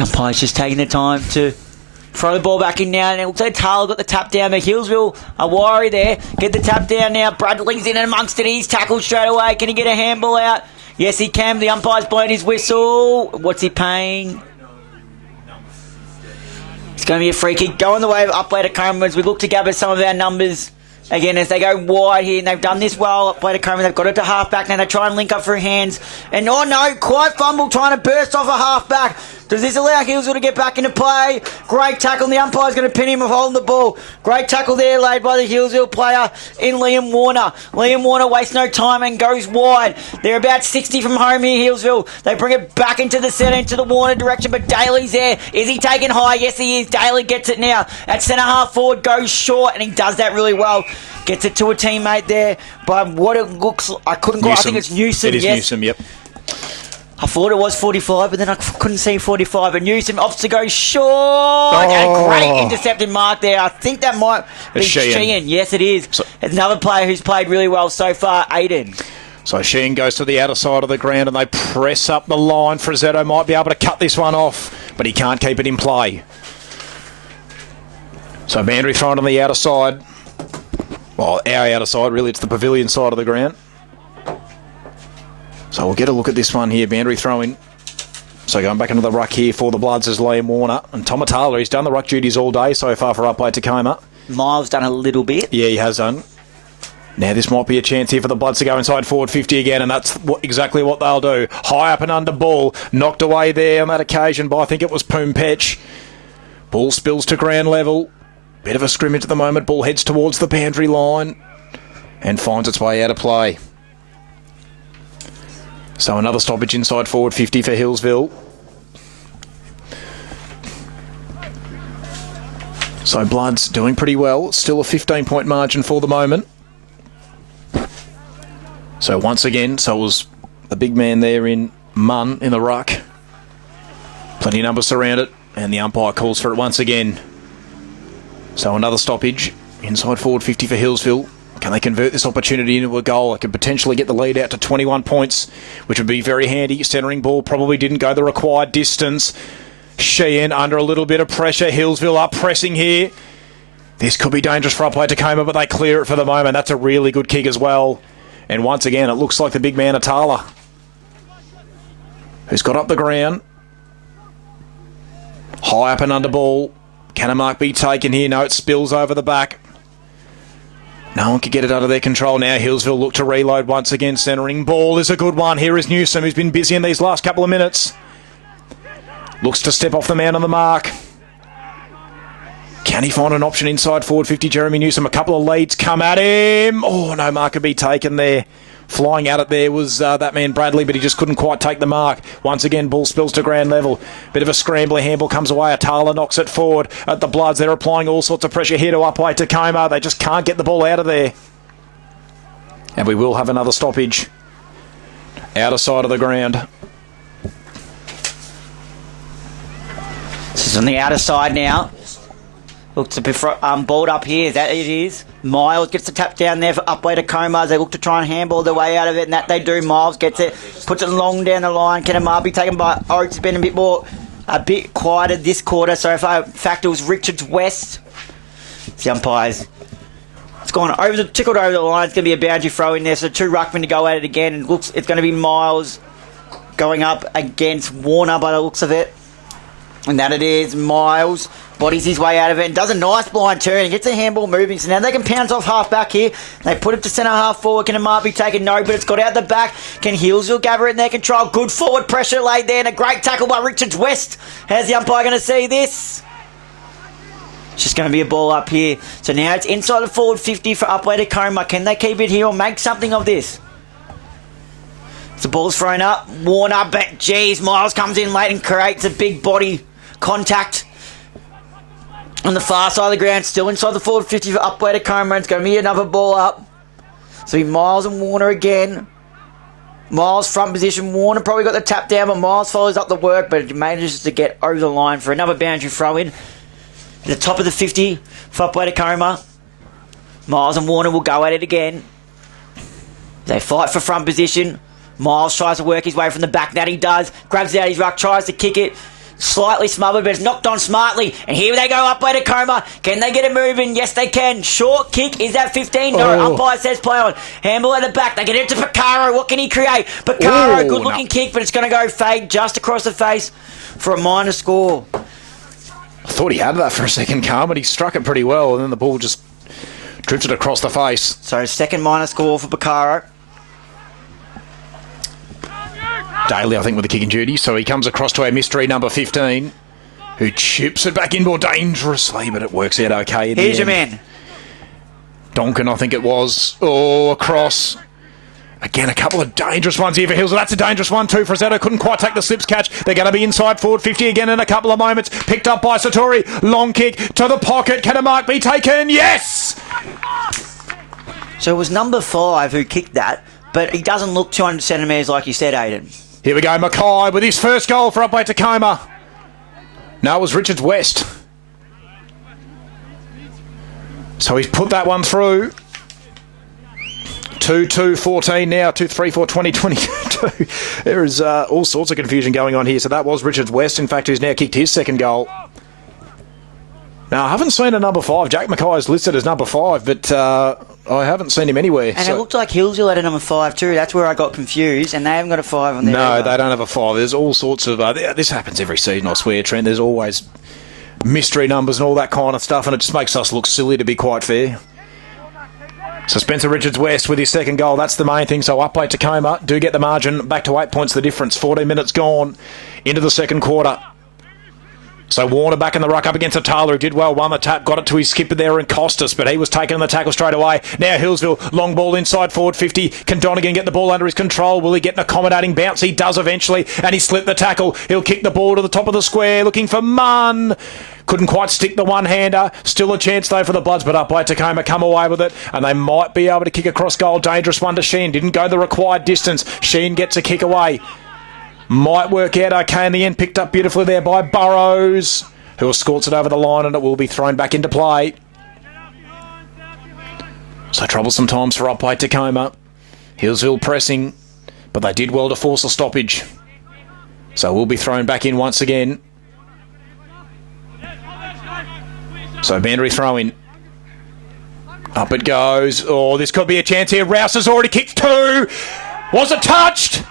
Umpire's just taking the time to throw the ball back in now, and it looks like Tyler got the tap down, but Healesville a worry there. Get the tap down now. Bradley's in amongst it. He's tackled straight away. Can he get a handball out? Yes, he can. The umpire's blown his whistle. What's he paying? It's going to be a free kick. Going the way of Upwey Tecoma as we look to gather some of our numbers. Again, as they go wide here, and they've done this well. Upwey Tecoma, they've got it to half-back. Now they try and link up for hands. And, oh no, quite fumble trying to burst off a half-back. Does this allow Healesville to get back into play? Great tackle. The umpire's going to pin him of holding the ball. Great tackle there laid by the Healesville player in Liam Warner. Liam Warner wastes no time and goes wide. They're about 60 from home here, Healesville. They bring it back into the centre, into the Warner direction, but Daly's there. Is he taking high? Yes, he is. Daly gets it now. At centre half forward, goes short, and he does that really well. Gets it to a teammate there, but what it looks like, I couldn't go. I think it's Newsom. It is Newsom, yep. I thought it was 45, but then I couldn't see 45. And Newsom opts to go short. And a great intercepted mark there. I think that might be Sheehan. Yes, it is. So, another player who's played really well so far, Aiden. So Sheehan goes to the outer side of the ground and they press up the line. Frazzetto might be able to cut this one off, but he can't keep it in play. So Bandry thrown on the outer side. Well, our outer side, really, it's the pavilion side of the ground. So we'll get a look at this one here. Bandry throwing. So going back into the ruck here for the Bloods is Liam Warner. And Tom Atala, he's done the ruck duties all day so far for Upwey Tecoma. Miles done a little bit. Yeah, he has done. Now this might be a chance here for the Bloods to go inside forward 50 again, and that's exactly what they'll do. High up and under ball. Knocked away there on that occasion by, I think it was Poompetch. Ball spills to ground level. Bit of a scrimmage at the moment. Ball heads towards the boundary line and finds its way out of play. So another stoppage inside forward 50 for Healesville. So Bloods doing pretty well. Still a 15-point margin for the moment. So once again, so it was the big man there in Munn in the ruck. Plenty of numbers around it, and the umpire calls for it once again. So another stoppage inside forward 50 for Healesville. Can they convert this opportunity into a goal? It could potentially get the lead out to 21 points, which would be very handy. Centering ball probably didn't go the required distance. Sheehan under a little bit of pressure. Healesville up pressing here. This could be dangerous for Upwey Tecoma, but they clear it for the moment. That's a really good kick as well. And once again, it looks like the big man Atala, who's got up the ground. High up and under ball. Can a mark be taken here? No, it spills over the back. No one can get it out of their control now. Healesville look to reload once again. Centering ball is a good one. Here is Newsom, who's been busy in these last couple of minutes. Looks to step off the man on the mark. Can he find an option inside forward 50? Jeremy Newsom, a couple of leads come at him. Oh, no mark could be taken there. Flying at it there was that man Bradley, but he just couldn't quite take the mark. Once again, ball spills to ground level. Bit of a scrambler, handball comes away. Atala knocks it forward at the Bloods. They're applying all sorts of pressure here to Upwey Tecoma. They just can't get the ball out of there. And we will have another stoppage. Outer side of the ground. This is on the outer side now. Looks to be balled up here. That it is. Miles gets the tap down there for Upwey Tecoma as they look to try and handball their way out of it, and that they do. Miles gets it, puts it long down the line. Can a mark be taken by Oaks? It's been a bit quieter this quarter. So in fact, it was Richards West. It's the umpires. It's gone tickled over the line. It's going to be a boundary throw in there. So two ruckmen to go at it again, and it's going to be Miles going up against Warner by the looks of it. And that it is. Miles bodies his way out of it and does a nice blind turn and gets the handball moving. So now they can pounce off half back here. They put it to centre half forward. Can Amar be taken? No, but it's got out the back. Can Healesville gather it in their control? Good forward pressure laid there and a great tackle by Richards West. How's the umpire going to see this? It's just going to be a ball up here. So now it's inside the forward 50 for Upwey Tecoma. Can they keep it here or make something of this? The ball's thrown up. Warner, but geez, Miles comes in late and creates a big body contact on the far side of the ground. Still inside the forward 50 for Upwey Tecoma. It's going to be another ball up. So Miles and Warner again. Miles front position. Warner probably got the tap down, but Miles follows up the work, but manages to get over the line for another boundary throw in. At the top of the 50 for Upwey Tecoma. Miles and Warner will go at it again. They fight for front position. Miles tries to work his way from the back. That he does. Grabs it out his ruck, tries to kick it. Slightly smothered, but it's knocked on smartly. And here they go, Upwey Tecoma. Can they get it moving? Yes, they can. Short kick. Is that 15? No, umpire says play on. Handball at the back. They get it to Picaro. What can he create? Picaro, good looking kick, but it's going to go fade just across the face for a minor score. I thought he had that for a second, Carm, but he struck it pretty well, and then the ball just drifted across the face. So second minor score for Picaro. Daly, I think, with the kicking duty. So he comes across to our mystery number 15, who chips it back in more dangerously, but it works out okay. Here's your man. Donkin, I think it was. Oh, across. Again, a couple of dangerous ones here for Hills. That's a dangerous one too. Frazzetto couldn't quite take the slips catch. They're going to be inside forward 50 again in a couple of moments. Picked up by Satori. Long kick to the pocket. Can a mark be taken? Yes! So it was number 5 who kicked that, but he doesn't look 200 centimetres like you said, Aidan. Here we go, Mackay with his first goal for Upwey Tecoma. No, it was Richards West. So he's put that one through. 2-2-14 now, 2-3-4-20-22. There is all sorts of confusion going on here. So that was Richards West, in fact, who's now kicked his second goal. Now, I haven't seen a number 5. Jack Mackay is listed as number 5, but I haven't seen him anywhere. And it looked like Healesville had a number 5 too. That's where I got confused, and they haven't got a 5 on there. No, either. they don't have a 5. There's all sorts of... this happens every season, I swear, Trent. There's always mystery numbers and all that kind of stuff, and it just makes us look silly, to be quite fair. So Spencer Richards West with his second goal. That's the main thing. So Upwey Tecoma do get the margin back to 8 points the difference. 14 minutes gone into the second quarter. So Warner back in the ruck up against Atala, who did well, won the tap, got it to his skipper there and Costas, but he was taking the tackle straight away. Now Healesville, long ball inside forward 50. Can Donegan get the ball under his control? Will he get an accommodating bounce? He does eventually, and he slipped the tackle. He'll kick the ball to the top of the square, looking for Munn. Couldn't quite stick the one-hander. Still a chance, though, for the Bloods, but Upwey Tecoma come away with it, and they might be able to kick across goal. Dangerous one to Sheen. Didn't go the required distance. Sheen gets a kick away. Might work out okay in the end. Picked up beautifully there by Burrows, who escorts it over the line, and it will be thrown back into play. So troublesome times for Upwey Tecoma. Healesville pressing, but they did well to force a stoppage. So we'll be thrown back in once again. So boundary throw in. Up it goes. Oh, this could be a chance here. Rouse has already kicked 2. Was it touched?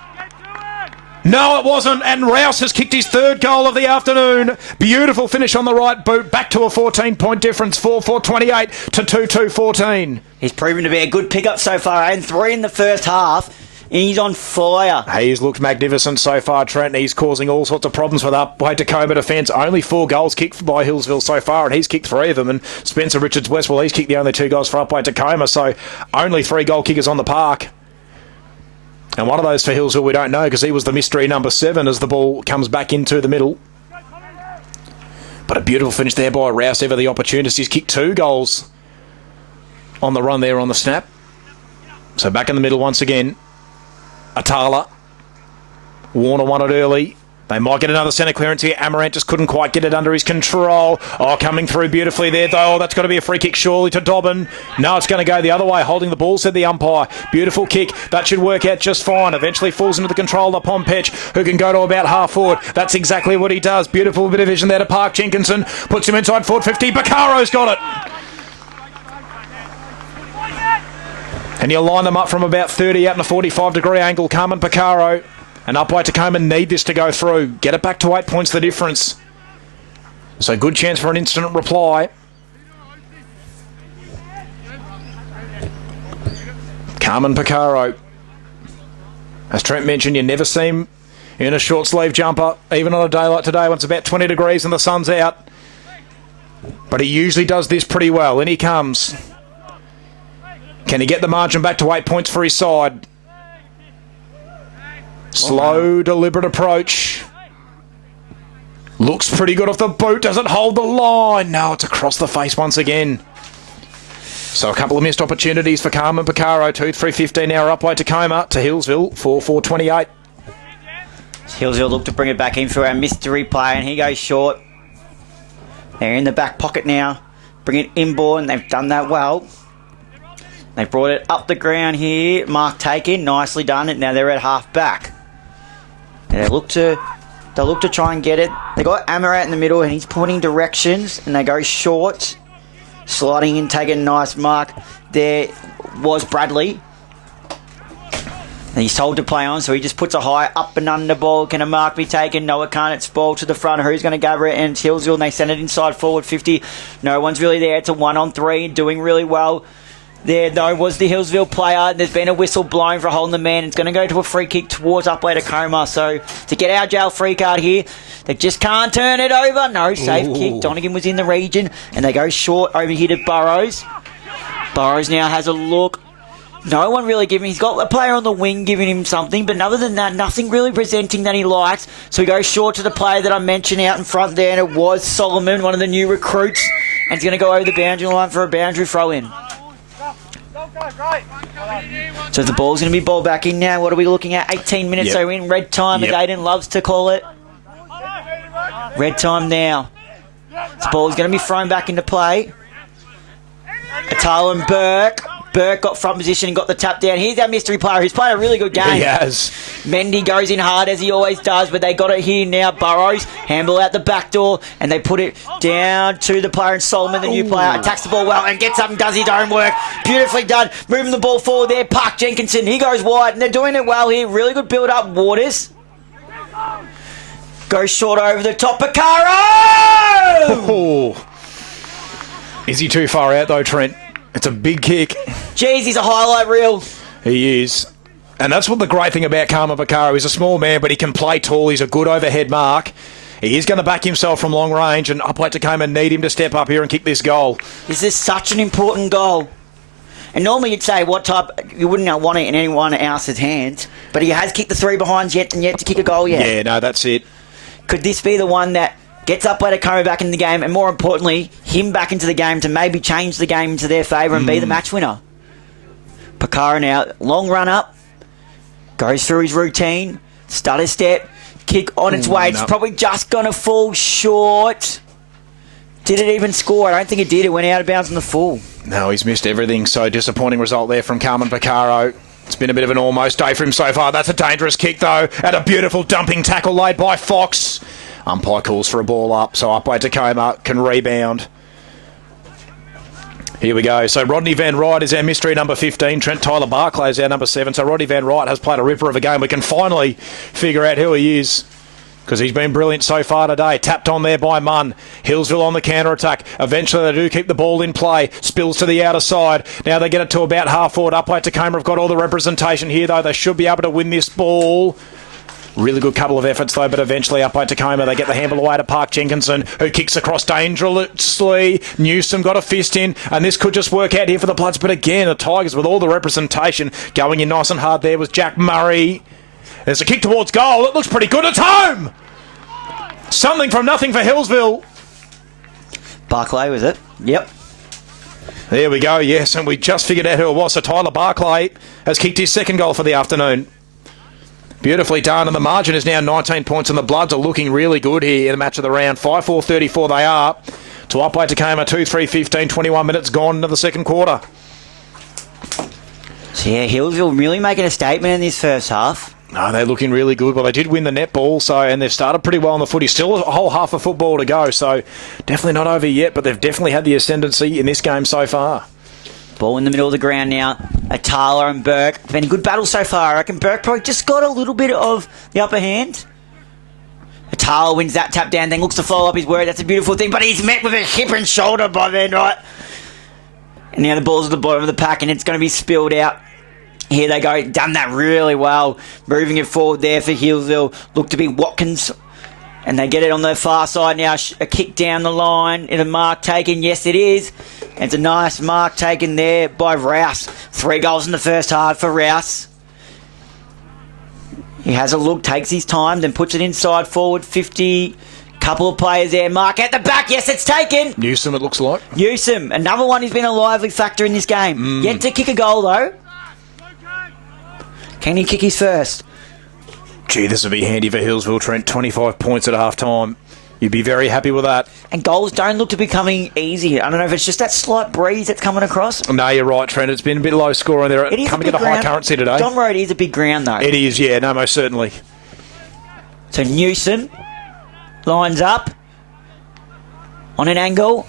No, it wasn't, and Rouse has kicked his third goal of the afternoon. Beautiful finish on the right boot, back to a 14-point difference, 4-4-28 to 2-2-14. He's proven to be a good pickup so far, and 3 in the first half, and he's on fire. He's looked magnificent so far, Trent. He's causing all sorts of problems with Upwey Tecoma defence. Only 4 goals kicked by Healesville so far, and he's kicked 3 of them. And Spencer Richards West, well, he's kicked the only 2 goals for Upwey Tecoma, so only 3 goal kickers on the park. And one of those for Healesville we don't know, because he was the mystery number 7 as the ball comes back into the middle. But a beautiful finish there by Rouse. Ever the opportunist. He's kicked 2 goals on the run there on the snap. So back in the middle once again. Atala. Warner won it early. They might get another centre clearance here. Amarant just couldn't quite get it under his control. Oh, coming through beautifully there, though. Oh, that's got to be a free kick, surely, to Dobbin. No, it's going to go the other way. Holding the ball, said the umpire. Beautiful kick. That should work out just fine. Eventually falls into the control of Pompech, who can go to about half forward. That's exactly what he does. Beautiful bit of vision there to Park Jenkinson. Puts him inside forward 50. Baccaro's got it. And you'll line them up from about 30 out in a 45-degree angle. Carmen Picaro and Upwey Tecoma need this to go through. Get it back to 8 points the difference. So good chance for an instant reply. Carmen Picaro. As Trent mentioned, you never see him in a short sleeve jumper, even on a day like today when it's about 20 degrees and the sun's out. But he usually does this pretty well. In he comes. Can he get the margin back to 8 points for his side? Slow, deliberate approach. Looks pretty good off the boot. Does it hold the line? No, it's across the face once again. So a couple of missed opportunities for Carmen Picaro. 2-3-15 now Upwey Tecoma to Healesville. 4-4-28. Healesville look to bring it back in for our mystery play, and he goes short. They're in the back pocket now. Bring it inboard, and they've done that well. They brought it up the ground here. Mark taken, nicely done it. Now they're at half back. And they look to try and get it. They got Amarat in the middle, and he's pointing directions, and they go short. Sliding in, taking a nice mark. There was Bradley. And he's told to play on, so he just puts a high up and under ball. Can a mark be taken? No, it can't. It's ball to the front. Who's going to gather it? And it's Healesville, and they send it inside forward 50. No one's really there. It's a 1-on-3, doing really well. There, though, was the Healesville player. There's been a whistle blown for holding the man. It's going to go to a free kick towards Upwey Tecoma. So, to get our jail free card here, they just can't turn it over. No, safe kick. Donegan was in the region, and they go short over here to Burrows. Burrows now has a look. No one really giving. He's got a player on the wing giving him something, but other than that, nothing really presenting that he likes. So he goes short to the player that I mentioned out in front there, and it was Solomon, one of the new recruits, and he's going to go over the boundary line for a boundary throw in. So the ball's going to be ball back in now. What are we looking at? 18 minutes, so in red time, as Aiden loves to call it. Red time now. This ball's going to be thrown back into play. Atala and Burke. Burke got front position and got the tap down. Here's our mystery player who's played a really good game. He has. Mendy goes in hard as he always does, but they got it here now. Burrows, handball out the back door, and they put it down to the player. And Solomon, the new player, attacks the ball well and gets up and does his own work. Beautifully done. Moving the ball forward there. Park Jenkinson, he goes wide, and they're doing it well here. Really good build up. Waters goes short over the top. Picaro! Oh. Is he too far out though, Trent? It's a big kick. Jeez, he's a highlight reel. He is. And that's what the great thing about Carmen Picaro. He's a small man, but he can play tall. He's a good overhead mark. He is going to back himself from long range, and Upwey Tecoma need him to step up here and kick this goal. This is such an important goal. And normally you'd say what type, you wouldn't want it in anyone else's hands, but he has kicked the three behinds yet to kick a goal yet. Yeah, no, that's it. Could this be the one that gets Upwey Tecoma back in the game, and more importantly, him back into the game to maybe change the game into their favour and be the match winner? Picaro now, long run up, goes through his routine, stutter step, kick on its way. It's probably just going to fall short. Did it even score? I don't think it did. It went out of bounds on the full. No, he's missed everything. So disappointing result there from Carmen Picaro. It's been a bit of an almost day for him so far. That's a dangerous kick though, and a beautiful dumping tackle laid by Fox. Umpire calls for a ball up, so Upwey Tecoma can rebound. Here we go. So Rodney Van Wright is our mystery number 15. Trent Tyler Barclay is our number 7. So Rodney Van Wright has played a ripper of a game. We can finally figure out who he is, because he's been brilliant so far today. Tapped on there by Munn. Healesville on the counter-attack. Eventually they do keep the ball in play. Spills to the outer side. Now they get it to about half forward. Upwey Tecoma have got all the representation here, though. They should be able to win this ball. Really good couple of efforts, though, but eventually Upwey Tecoma, they get the handball away to Park Jenkinson, who kicks across dangerously. Newsom got a fist in, and this could just work out here for the Bloods. But again, the Tigers with all the representation going in nice and hard there was Jack Murray. There's a kick towards goal. It looks pretty good. It's home! Something from nothing for Healesville. Barclay, was it? Yep. There we go, yes, and we just figured out who it was. So Tyler Barclay has kicked his second goal for the afternoon. Beautifully done, and the margin is now 19 points, and the Bloods are looking really good here in the match of the round. 5-4-34 they are. To Upwey Tecoma, 2-3-15, 21 minutes gone into the second quarter. So yeah, Healesville really making a statement in this first half. No, they're looking really good. Well, they did win the netball, so, and they've started pretty well on the footy. Still a whole half of football to go, so definitely not over yet, but they've definitely had the ascendancy in this game so far. Ball in the middle of the ground now. Atala and Burke. Been a good battle so far. I reckon Burke probably just got a little bit of the upper hand. Atala wins that tap down, then looks to follow up his word. That's a beautiful thing, but he's met with a hip and shoulder by Van Wright. And now the ball's at the bottom of the pack, and it's going to be spilled out. Here they go, done that really well. Moving it forward there for Healesville. Look to be Watkins. And they get it on the far side now. A kick down the line. And a mark taken. Yes, it is. It's a nice mark taken there by Rouse. 3 goals in the first half for Rouse. He has a look, takes his time, then puts it inside forward. 50. Couple of players there. Mark at the back. Yes, it's taken. Newsom, it looks like. Newsom. Another one who's been a lively factor in this game. Yet to kick a goal, though. Can he kick his first? Gee, this would be handy for Healesville, Trent. 25 points at half-time. You'd be very happy with that. And goals don't look to be coming easy. I don't know if it's just that slight breeze that's coming across. No, you're right, Trent. It's been a bit low scoring there. Coming at a high currency today. Don Road is a big ground, though. It is, yeah. No, most certainly. So Newsom lines up on an angle.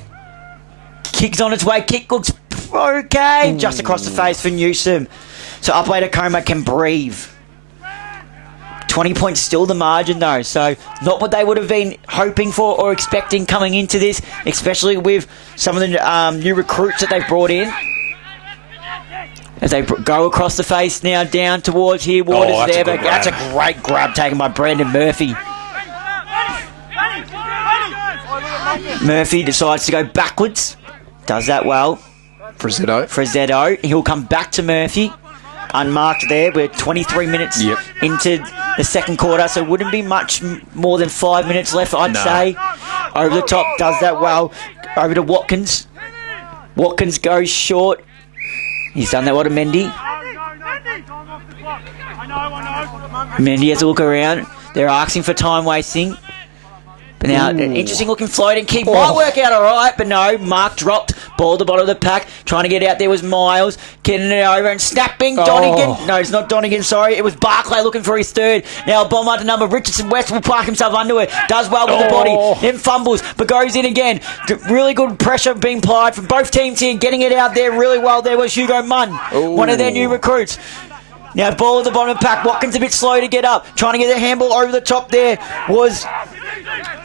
Kicks on its way. Kick looks okay. Just across the face for Newsom. So Upwey Tecoma can breathe. 20 points still the margin, though. So not what they would have been hoping for or expecting coming into this, especially with some of the new recruits that they've brought in. As they go across the face now down towards here. Waters there. That's a great grab taken by Brandon Murphy. Murphy decides to go backwards. Does that well. Frazzetto. He'll come back to Murphy. Unmarked there. We're 23 minutes into the second quarter, so wouldn't be much more than 5 minutes left, I'd say. Over the top, does that well. Over to Watkins. Watkins goes short. He's done that well to Mendy. Mendy has a look around. They're asking for time wasting. But now, an interesting looking floating kick. Might work out all right, but no. Mark dropped. Ball at the bottom of the pack. Trying to get out there was Miles. Getting it over and snapping. Donegan. No, it's not Donegan, sorry. It was Barclay looking for his third. Now, a bomb under number. Richardson West will park himself under it. Does well with the body. Then fumbles, but goes in again. Really good pressure being applied from both teams here. Getting it out there really well. There was Hugo Munn, one of their new recruits. Now, ball at the bottom of the pack. Watkins a bit slow to get up. Trying to get the handball over the top there was...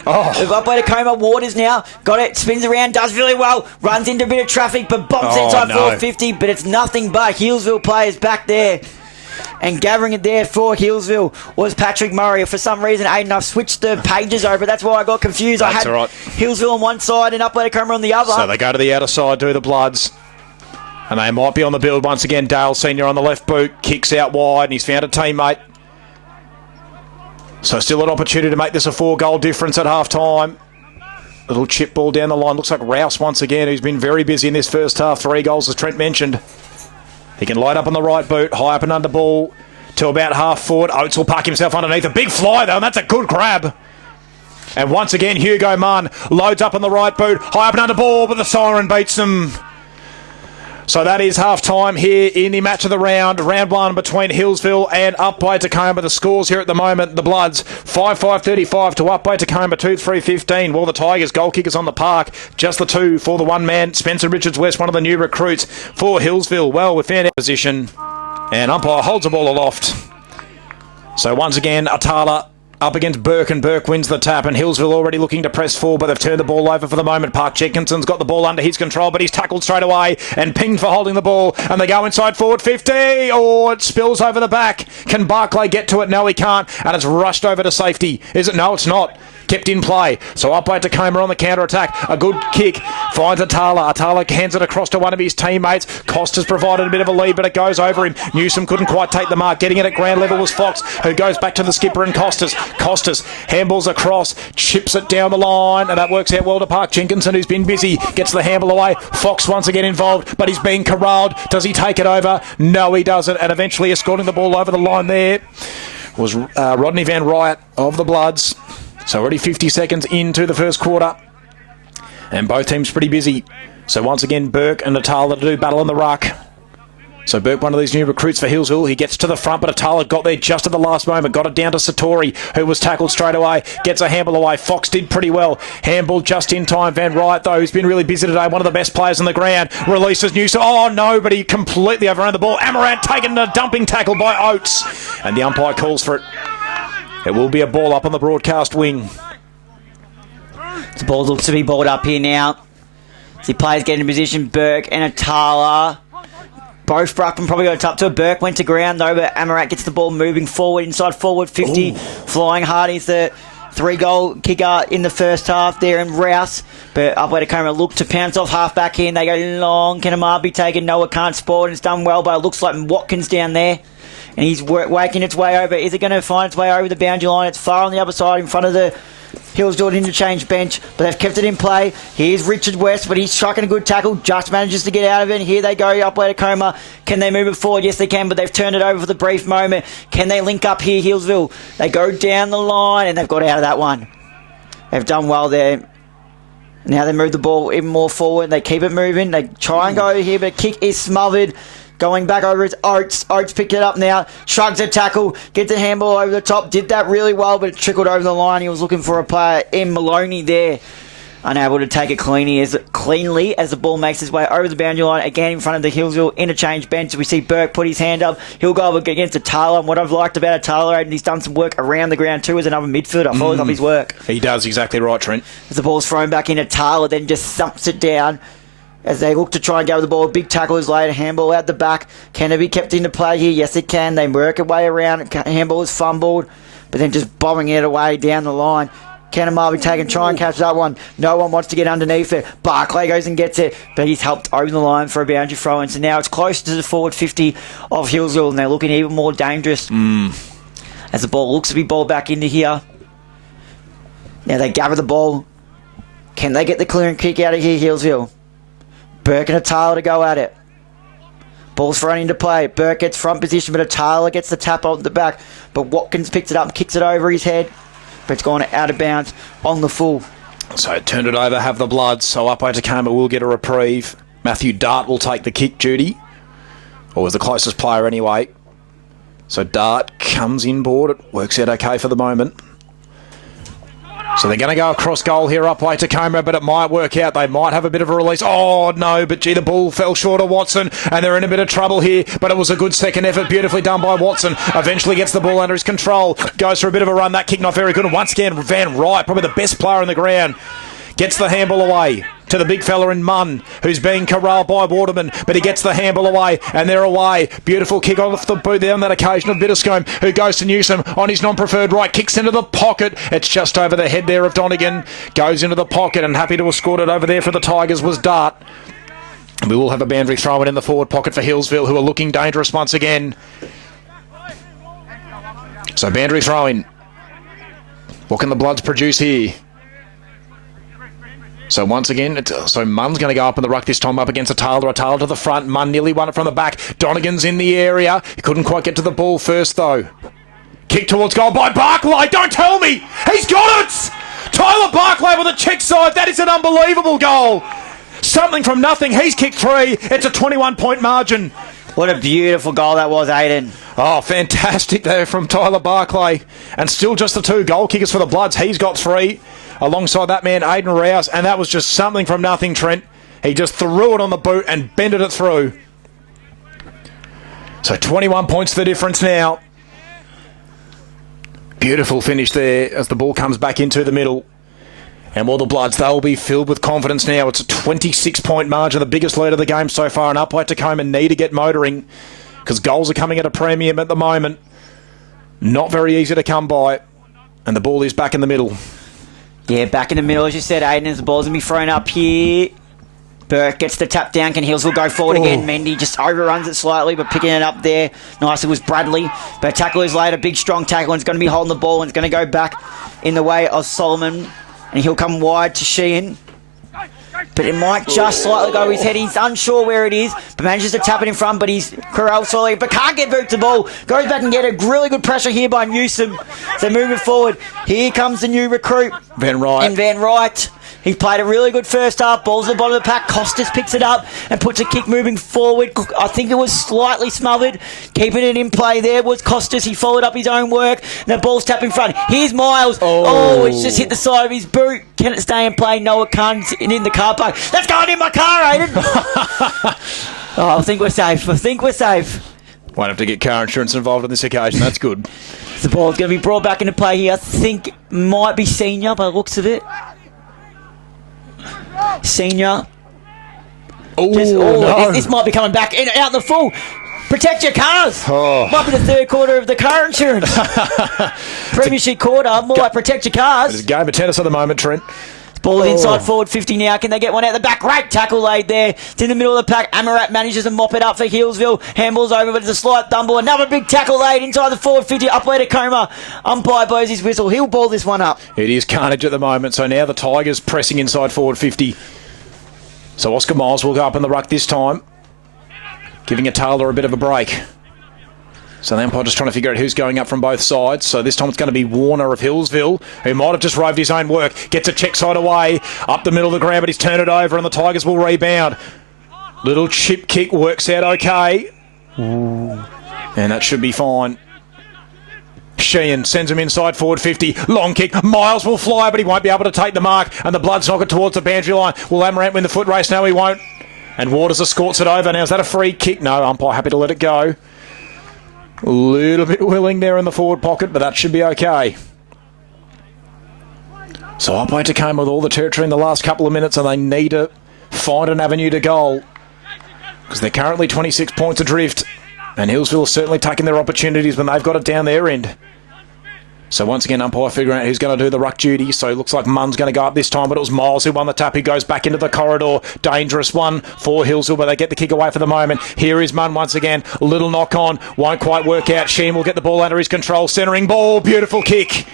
Upwey Tecoma. Waters now. Got it. Spins around. Does really well. Runs into a bit of traffic, but bumps inside 450. But it's nothing but Healesville players back there. And gathering it there for Healesville was Patrick Murray. For some reason, Aiden, I've switched the pages over. That's why I got confused. That's I had right. Healesville on one side and Upwey Tecoma on the other. So they go to the outer side, do the Bloods. And they might be on the build once again. Dale Senior on the left boot. Kicks out wide, and he's found a teammate. So still an opportunity to make this a 4-goal difference at half-time. Little chip ball down the line. Looks like Rouse once again, who's been very busy in this first half. 3 goals, as Trent mentioned. He can light up on the right boot. High up and under ball to about half forward. Oates will park himself underneath. A big fly, though, and that's a good grab. And once again, Hugo Munn loads up on the right boot. High up and under ball, but the siren beats them. So that is half-time here in the match of the round. Round 1 between Healesville and Upwey Tecoma. The scores here at the moment, the Bloods 5-5-35 to Upwey Tecoma 2-3-15. Well, the Tigers goal kickers on the park. Just the 2 for the one man. Spencer Richards-West, one of the new recruits for Healesville. Well, we found our position. And umpire holds the ball aloft. So once again, Atala up against Burke, and Burke wins the tap, and Healesville already looking to press forward, but they've turned the ball over for the moment. Park Jenkinson's got the ball under his control, but he's tackled straight away and pinged for holding the ball, and they go inside forward 50. It spills over the back. Can Barclay get to it? No, he can't, and it's rushed over to safety. Is it? No, it's not. Kept in play. So Upwey Tecoma on the counter-attack. A good kick. Finds Atala. Atala hands it across to one of his teammates. Costa's provided a bit of a lead, but it goes over him. Newsom couldn't quite take the mark. Getting it at ground level was Fox, who goes back to the skipper and Costas. Costas handballs across, chips it down the line, and that works out well to Park Jenkinson, who's been busy. Gets the handball away. Fox once again involved, but he's being corralled. Does he take it over? No, he doesn't. And eventually escorting the ball over the line there was Rodney Van Wright of the Bloods. So already 50 seconds into the first quarter. And both teams pretty busy. So once again, Burke and Atala to do battle in the ruck. So Burke, one of these new recruits for Healesville. He gets to the front, but Atala got there just at the last moment. Got it down to Satori, who was tackled straight away. Gets a handball away. Fox did pretty well. Handball just in time. Van Wright, though, who's been really busy today. One of the best players on the ground. Releases Newsom. Oh, no, but he completely overran the ball. Amarant taken a dumping tackle by Oates. And the umpire calls for it. It will be a ball up on the broadcast wing. The ball looks to be balled up here now. The players get in position. Burke and Atala. Both Bruckman probably got up to it. Burke went to ground though, but Amarat gets the ball moving forward, inside forward 50. Ooh. Flying hard. He's the 3-goal kicker in the first half there in Rouse. But Upwey Tecoma look to pounce off half back in. They go long. Can Amar be taken? Noah can't sport. It's done well, but it looks like Watkins down there. And he's waking its way over. Is it going to find its way over the boundary line? It's far on the other side in front of the Healesville interchange bench, but they've kept it in play. Here's Richard West, but he's striking a good tackle. Just manages to get out of it. And here they go, Upwey Tecoma. Can they move it forward? Yes, they can, but they've turned it over for the brief moment. Can they link up here, Healesville? They go down the line, and they've got out of that one. They've done well there. Now they move the ball even more forward. They keep it moving. They try and go over here, but kick is smothered. Going back over it's Oates. Oates picked it up now. Shrugs a tackle. Gets a handball over the top. Did that really well, but it trickled over the line. He was looking for a player in Maloney there. Unable to take it cleanly as the ball makes its way over the boundary line. Again in front of the Healesville interchange bench. We see Burke put his hand up. He'll go up against Atala. And what I've liked about Atala, and he's done some work around the ground too as another midfielder. Follows up his work. He does exactly right, Trent. As the ball's thrown back in, Atala then just thumps it down. As they look to try and go with the ball, big tackle is laid, handball out the back. Can it be kept into play here? Yes, it can. They work a way around. Handball is fumbled, but then just bombing it away down the line. Can Amar be taken? Try and catch that one. No one wants to get underneath it. Barclay goes and gets it, but he's helped over the line for a boundary throw in. So now it's close to the forward 50 of Healesville, and they're looking even more dangerous. As the ball looks to be balled back into here. Now they gather the ball. Can they get the clearing kick out of here, Healesville? Burke and Atala to go at it. Ball's thrown into play. Burke gets front position, but Atala gets the tap on the back. But Watkins picks it up and kicks it over his head. But it's gone out of bounds on the full. So turned it over, have the blood. So Upwey Tecoma will get a reprieve. Matthew Dart will take the kick duty. Or was the closest player anyway. So Dart comes inboard. It works out okay for the moment. So they're going to go across goal here, Upwey Tecoma, but it might work out. They might have a bit of a release. Oh, no, but gee, the ball fell short of Watson, and they're in a bit of trouble here, but it was a good second effort, beautifully done by Watson. Eventually gets the ball under his control, goes for a bit of a run. That kick not very good, and once again, Van Wright, probably the best player on the ground, gets the handball away to the big fella in Munn, who's being corralled by Waterman, but he gets the handball away, and they're away. Beautiful kick off the boot there on that occasion of Bitterscombe, who goes to Newsom on his non-preferred right, kicks into the pocket. It's just over the head there of Donegan, goes into the pocket, and happy to escort it over there for the Tigers was Dart. We will have a boundary throw in the forward pocket for Healesville, who are looking dangerous once again. So boundary throw in. What can the Bloods produce here? So once again, Munn's going to go up in the ruck this time up against Atala. Atala to the front. Munn nearly won it from the back. Donegan's in the area. He couldn't quite get to the ball first, though. Kick towards goal by Barclay. Don't tell me! He's got it! Tyler Barclay with a check side. That is an unbelievable goal. Something from nothing. He's kicked 3. It's a 21-point margin. What a beautiful goal that was, Aiden. Oh, fantastic there from Tyler Barclay. And still just the 2 goal kickers for the Bloods. He's got 3. Alongside that man, Aidan Rouse, and that was just something from nothing, Trent. He just threw it on the boot and bended it through. So 21 points the difference now. Beautiful finish there as the ball comes back into the middle. And all the Bloods, they'll be filled with confidence now. It's a 26-point margin, the biggest lead of the game so far. And Upwey Tecoma need to get motoring because goals are coming at a premium at the moment. Not very easy to come by. And the ball is back in the middle. Yeah, back in the middle, as you said, Aiden, as the ball's going to be thrown up here. Burke gets the tap down. Can Healesville go forward again? Mendy just overruns it slightly, but picking it up there nicely was Bradley. But tackle is laid, a big, strong tackle, and it's going to be holding the ball, and it's going to go back in the way of Solomon. And he'll come wide to Sheehan. But it might just slightly go his head. He's unsure where it is, but manages to tap it in front, but he's corralled slowly, but can't get back to the ball. Goes back and get a really good pressure here by Newsom. So moving forward, here comes the new recruit. Van Wright. And Van Wright. He played a really good first half. Ball's at the bottom of the pack. Costas picks it up and puts a kick moving forward. I think it was slightly smothered. Keeping it in play there was Costas. He followed up his own work. And the ball's tapped in front. Here's Miles. Oh, it's just hit the side of his boot. Can it stay in play? No, it can't. In the car park. That's going in my car, Aiden. I think we're safe. Won't have to get car insurance involved on this occasion. That's good. The ball's going to be brought back into play here. I think it might be Senior by the looks of it. Senior. No. This might be coming back in, out in the full. Protect your cars. Might be the third quarter of the car insurance. Premiership quarter, more like protect your cars. It's a game of tennis at the moment, Trent. Ball inside forward 50 now. Can they get one out the back? Great tackle laid there. It's in the middle of the pack. Amarat manages to mop it up for Healesville. Handball's over, but it's a slight dumble. Another big tackle laid inside the forward 50. Upwey Tecoma. Umpire blows his whistle. He'll ball this one up. It is carnage at the moment. So now the Tigers pressing inside forward 50. So Oscar Miles will go up in the ruck this time, giving Taylor a bit of a break. So the umpire just trying to figure out who's going up from both sides. So this time it's going to be Warner of Healesville, who might have just roved his own work. Gets a check side away, up the middle of the ground, but he's turned it over and the Tigers will rebound. Little chip kick works out okay. And that should be fine. Sheehan sends him inside forward 50. Long kick. Miles will fly, but he won't be able to take the mark. And the Bloods knock it towards the boundary line. Will Amaranth win the foot race? No, he won't. And Waters escorts it over. Now, is that a free kick? No, umpire happy to let it go. A little bit willing there in the forward pocket, but that should be okay. So Upwey Tecoma with all the territory in the last couple of minutes, and they need to find an avenue to goal, because they're currently 26 points adrift, and Healesville is certainly taking their opportunities when they've got it down their end. So once again, umpire figuring out who's going to do the ruck duty. So it looks like Munn's going to go up this time, but it was Miles who won the tap. He goes back into the corridor. Dangerous one for Healesville, but they get the kick away for the moment. Here is Munn once again. A little knock on. Won't quite work out. Sheen will get the ball under his control. Centering ball. Beautiful kick.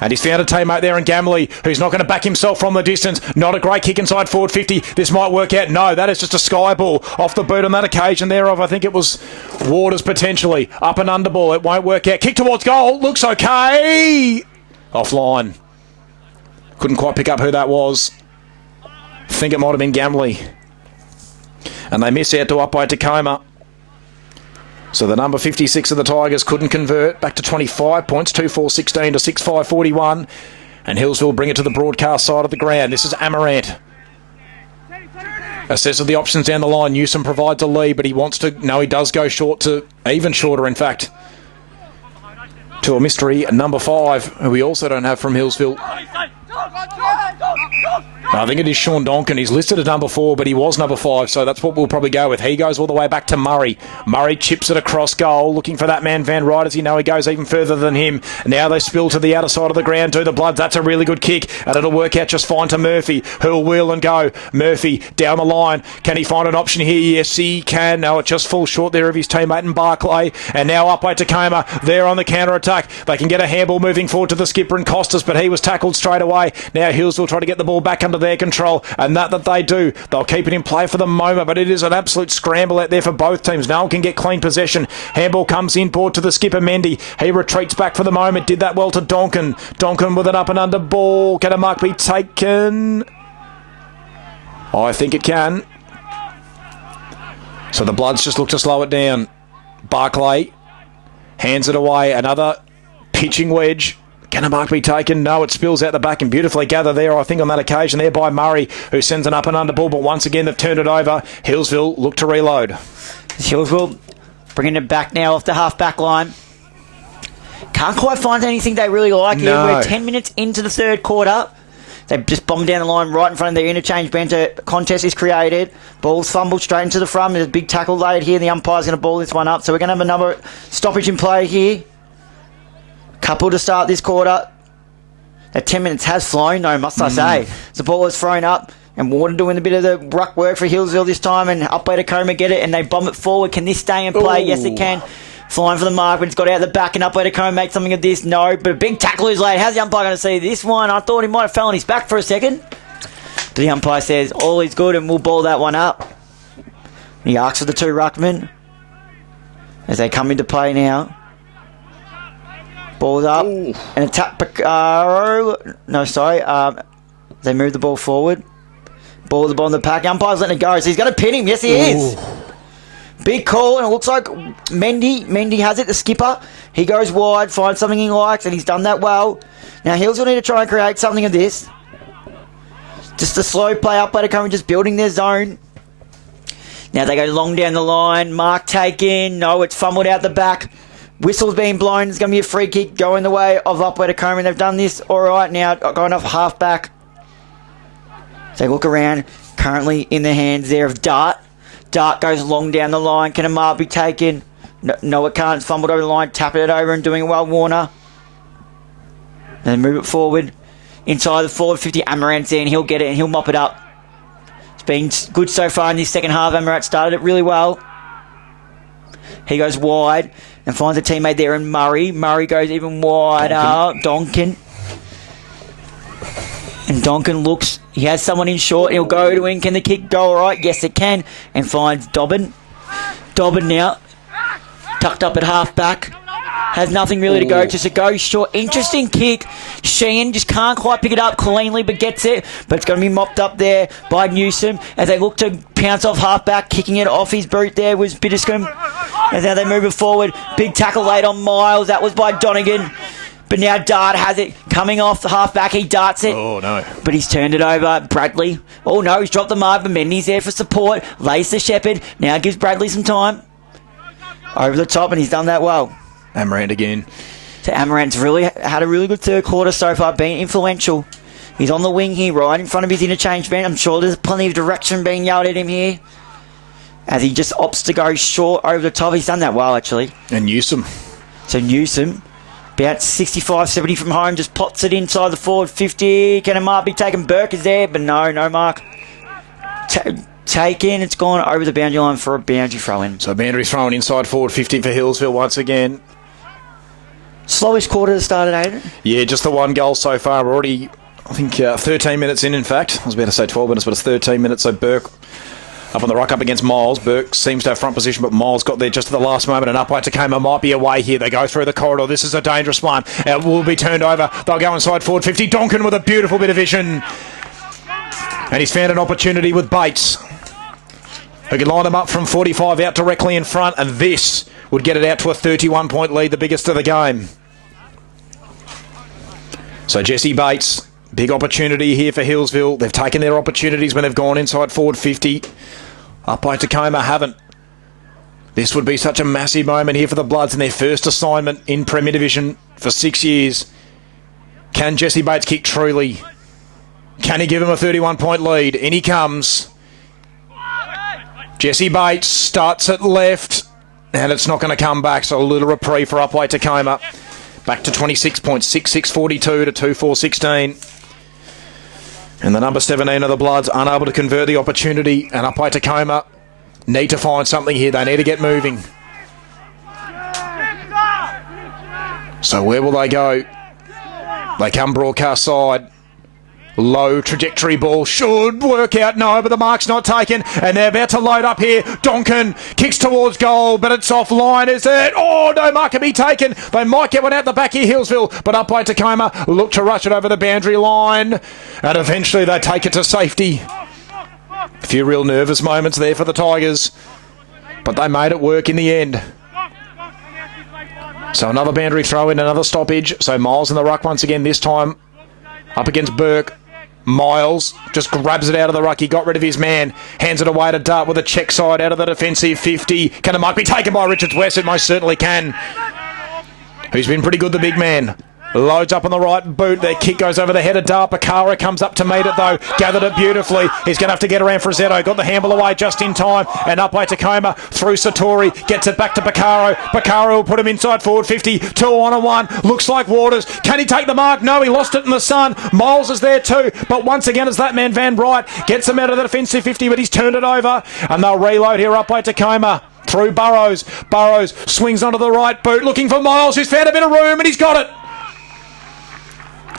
And he's found a teammate there in Gamley, who's not going to back himself from the distance. Not a great kick inside forward 50. This might work out. No, that is just a sky ball off the boot on that occasion thereof. I think it was Waters potentially. Up and under ball. It won't work out. Kick towards goal. Looks okay. Offline. Couldn't quite pick up who that was. Think it might have been Gamley. And they miss out to Upwey Tecoma. So the number 56 of the Tigers couldn't convert. Back to 25 points, 2-4-16 to 6-5-41. And Healesville bring it to the broadcast side of the ground. This is Amaranth. Assesses the options down the line. Newsom provides a lead, but he wants to... No, he does go short to... Even shorter, in fact. To a mystery, number 5, who we also don't have from Healesville. I think it is Sean Donkin. He's listed as number 4, but he was number 5, so that's what we'll probably go with. He goes all the way back to Murray. Murray chips it across goal, looking for that man Van Ryder. As you know, he goes even further than him. Now they spill to the outer side of the ground, do the Bloods. That's a really good kick, and it'll work out just fine to Murphy, who'll wheel and go. Murphy down the line. Can he find an option here? Yes, he can. No, it just falls short there of his teammate in Barclay. And now Upwey Tecoma there on the counter-attack. They can get a handball moving forward to the skipper and Costas, but he was tackled straight away. Now Healesville try to get the ball back under their control, and that they do. They'll keep it in play for the moment, but it is an absolute scramble out there for both teams. No one can get clean possession. Handball comes inboard to the skipper, Mendy. He retreats back for the moment. Did that well to Donkin. Donkin with an up and under ball. Can a mark be taken? I think it can. So the Bloods just look to slow it down. Barclay hands it away. Another pitching wedge. Can a mark be taken? No, it spills out the back and beautifully gathered there, I think, on that occasion there by Murray, who sends an up and under ball, but once again they've turned it over. Healesville look to reload. Healesville bringing it back now off the half-back line. Can't quite find anything they really like here. No. We're 10 minutes into the third quarter. They've just bombed down the line right in front of their interchange bench. A contest is created. Ball's fumbled straight into the front. There's a big tackle laid here. The umpire's going to ball this one up. So we're going to have another stoppage in play here. Couple to start this quarter. That 10 minutes has flown, though, must I say. The ball is thrown up, and Warden doing a bit of the ruck work for Healesville this time, and Upwey Tecoma get it, and they bomb it forward. Can this stay in play? Ooh. Yes, it can. Flying for the mark, but it's got out the back, and Upwey Tecoma make something of this. No, but a big tackle is laid. How's the umpire going to see this one? I thought he might have fell on his back for a second. But the umpire says all is good, and we'll ball that one up. He asks for the 2 ruckmen as they come into play now. Ball's up. Ooh. And a tap. They move the ball forward. Ball at the bottom of the pack. Umpire's letting it go. So he's going to pin him. Yes, he is. Big call, and it looks like Mendy has it, the skipper. He goes wide, finds something he likes, and he's done that well. Now Healesville need to try and create something of this. Just a slow play up, but coming, just building their zone. Now they go long down the line. Mark taken. No, it's fumbled out the back. Whistle's being blown. There's going to be a free kick going the way of Upwey Tecoma. They've done this all right now, going off half back. So look around. Currently in the hands there of Dart. Dart goes long down the line. Can a mark be taken? No, it can't. It's fumbled over the line, tapping it over and doing well, Warner. Then move it forward. Inside the forward 50, Amarant's there and he'll get it and he'll mop it up. It's been good so far in this second half. Amarant started it really well. He goes wide and finds a teammate there in Murray. Murray goes even wider. Donkin. And Donkin looks, he has someone in short. He'll go to in. Can the kick go all right? Yes, it can. And finds Dobbin. Dobbin now, tucked up at half back. Has nothing really to go, just a go short. Interesting kick. Sheehan just can't quite pick it up cleanly, but gets it. But it's going to be mopped up there by Newsom as they look to pounce off half back. Kicking it off his boot there was Bitterscombe. As now they move it forward. Big tackle late on Miles. That was by Donegan. But now Dart has it. Coming off the half back, he darts it. Oh, no. But he's turned it over. Bradley. Oh, no, he's dropped the mark, but Mendy's there for support. Lays the Shepherd. Now gives Bradley some time. Over the top, and he's done that well. Amarant again. So Amarant's really had a really good third quarter so far, being influential. He's on the wing here, right in front of his interchange man. I'm sure there's plenty of direction being yelled at him here. As he just opts to go short over the top. He's done that well, actually. And Newsom. So Newsom, about 65, 70 from home, just pots it inside the forward 50. Can a mark be taken? Burke is there, but no mark. Taken. It's gone over the boundary line for a boundary throw-in. So boundary thrown inside forward 50 for Healesville once again. Slowest quarter that started, Aidan. Yeah, just the one goal so far. We're already, I think, 13 minutes in fact. I was about to say 12 minutes, but it's 13 minutes. So Burke up on the ruck up against Miles. Burke seems to have front position, but Miles got there just at the last moment. And Upwey Tecoma might be away here. They go through the corridor. This is a dangerous one. It will be turned over. They'll go inside forward 50. Donkin with a beautiful bit of vision. And he's found an opportunity with Bates, who can line them up from 45 out directly in front, and this would get it out to a 31-point lead, the biggest of the game. So Jesse Bates, big opportunity here for Healesville. They've taken their opportunities when they've gone inside forward 50. Upwey Tecoma haven't. This would be such a massive moment here for the Bloods in their first assignment in Premier Division for 6 years. Can Jesse Bates kick truly? Can he give him a 31-point lead? In he comes. Jesse Bates starts at left, and it's not going to come back, so a little reprieve for Upwey Tecoma. Back to 26 points, 6-6-42 to 2-4-16. And the number 17 of the Bloods unable to convert the opportunity, and Upwey Tecoma need to find something here. They need to get moving. So where will they go? They come broadcast side. Low trajectory ball should work out. No, but the mark's not taken. And they're about to load up here. Donkin kicks towards goal, but it's offline. Is it? Oh, no mark can be taken. They might get one out the back here, Healesville. But Upwey Tecoma look to rush it over the boundary line. And eventually they take it to safety. A few real nervous moments there for the Tigers. But they made it work in the end. So another boundary throw in, another stoppage. So Miles in the ruck once again, this time up against Burke. Miles just grabs it out of the ruck. He got rid of his man. Hands it away to Dart with a check side out of the defensive 50. Can it might be taken by Richards West? It most certainly can. Who's been pretty good, the big man. Loads up on the right boot. Their kick goes over the head of Dart. Bakara comes up to meet it though. Gathered it beautifully. He's going to have to get around Frazzetto. Got the handball away just in time. And Upwey Tecoma through Satori. Gets it back to Bakaro. Bakaro will put him inside forward 50. 2-on-1. Looks like Waters. Can he take the mark? No, he lost it in the sun. Miles is there too. But once again, it's that man Van Bright. Gets him out of the defensive 50, but he's turned it over. And they'll reload here. Upwey Tecoma through Burrows. Burrows swings onto the right boot. Looking for Miles, who's found a bit of room, and he's got it.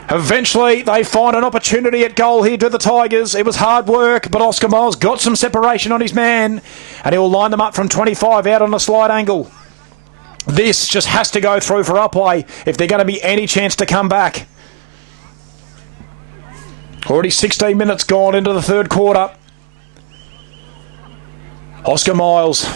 Eventually, they find an opportunity at goal here to the Tigers. It was hard work, but Oscar Miles got some separation on his man, and he'll line them up from 25 out on a slight angle. This just has to go through for Upwey if they're going to be any chance to come back. Already 16 minutes gone into the third quarter. Oscar Miles,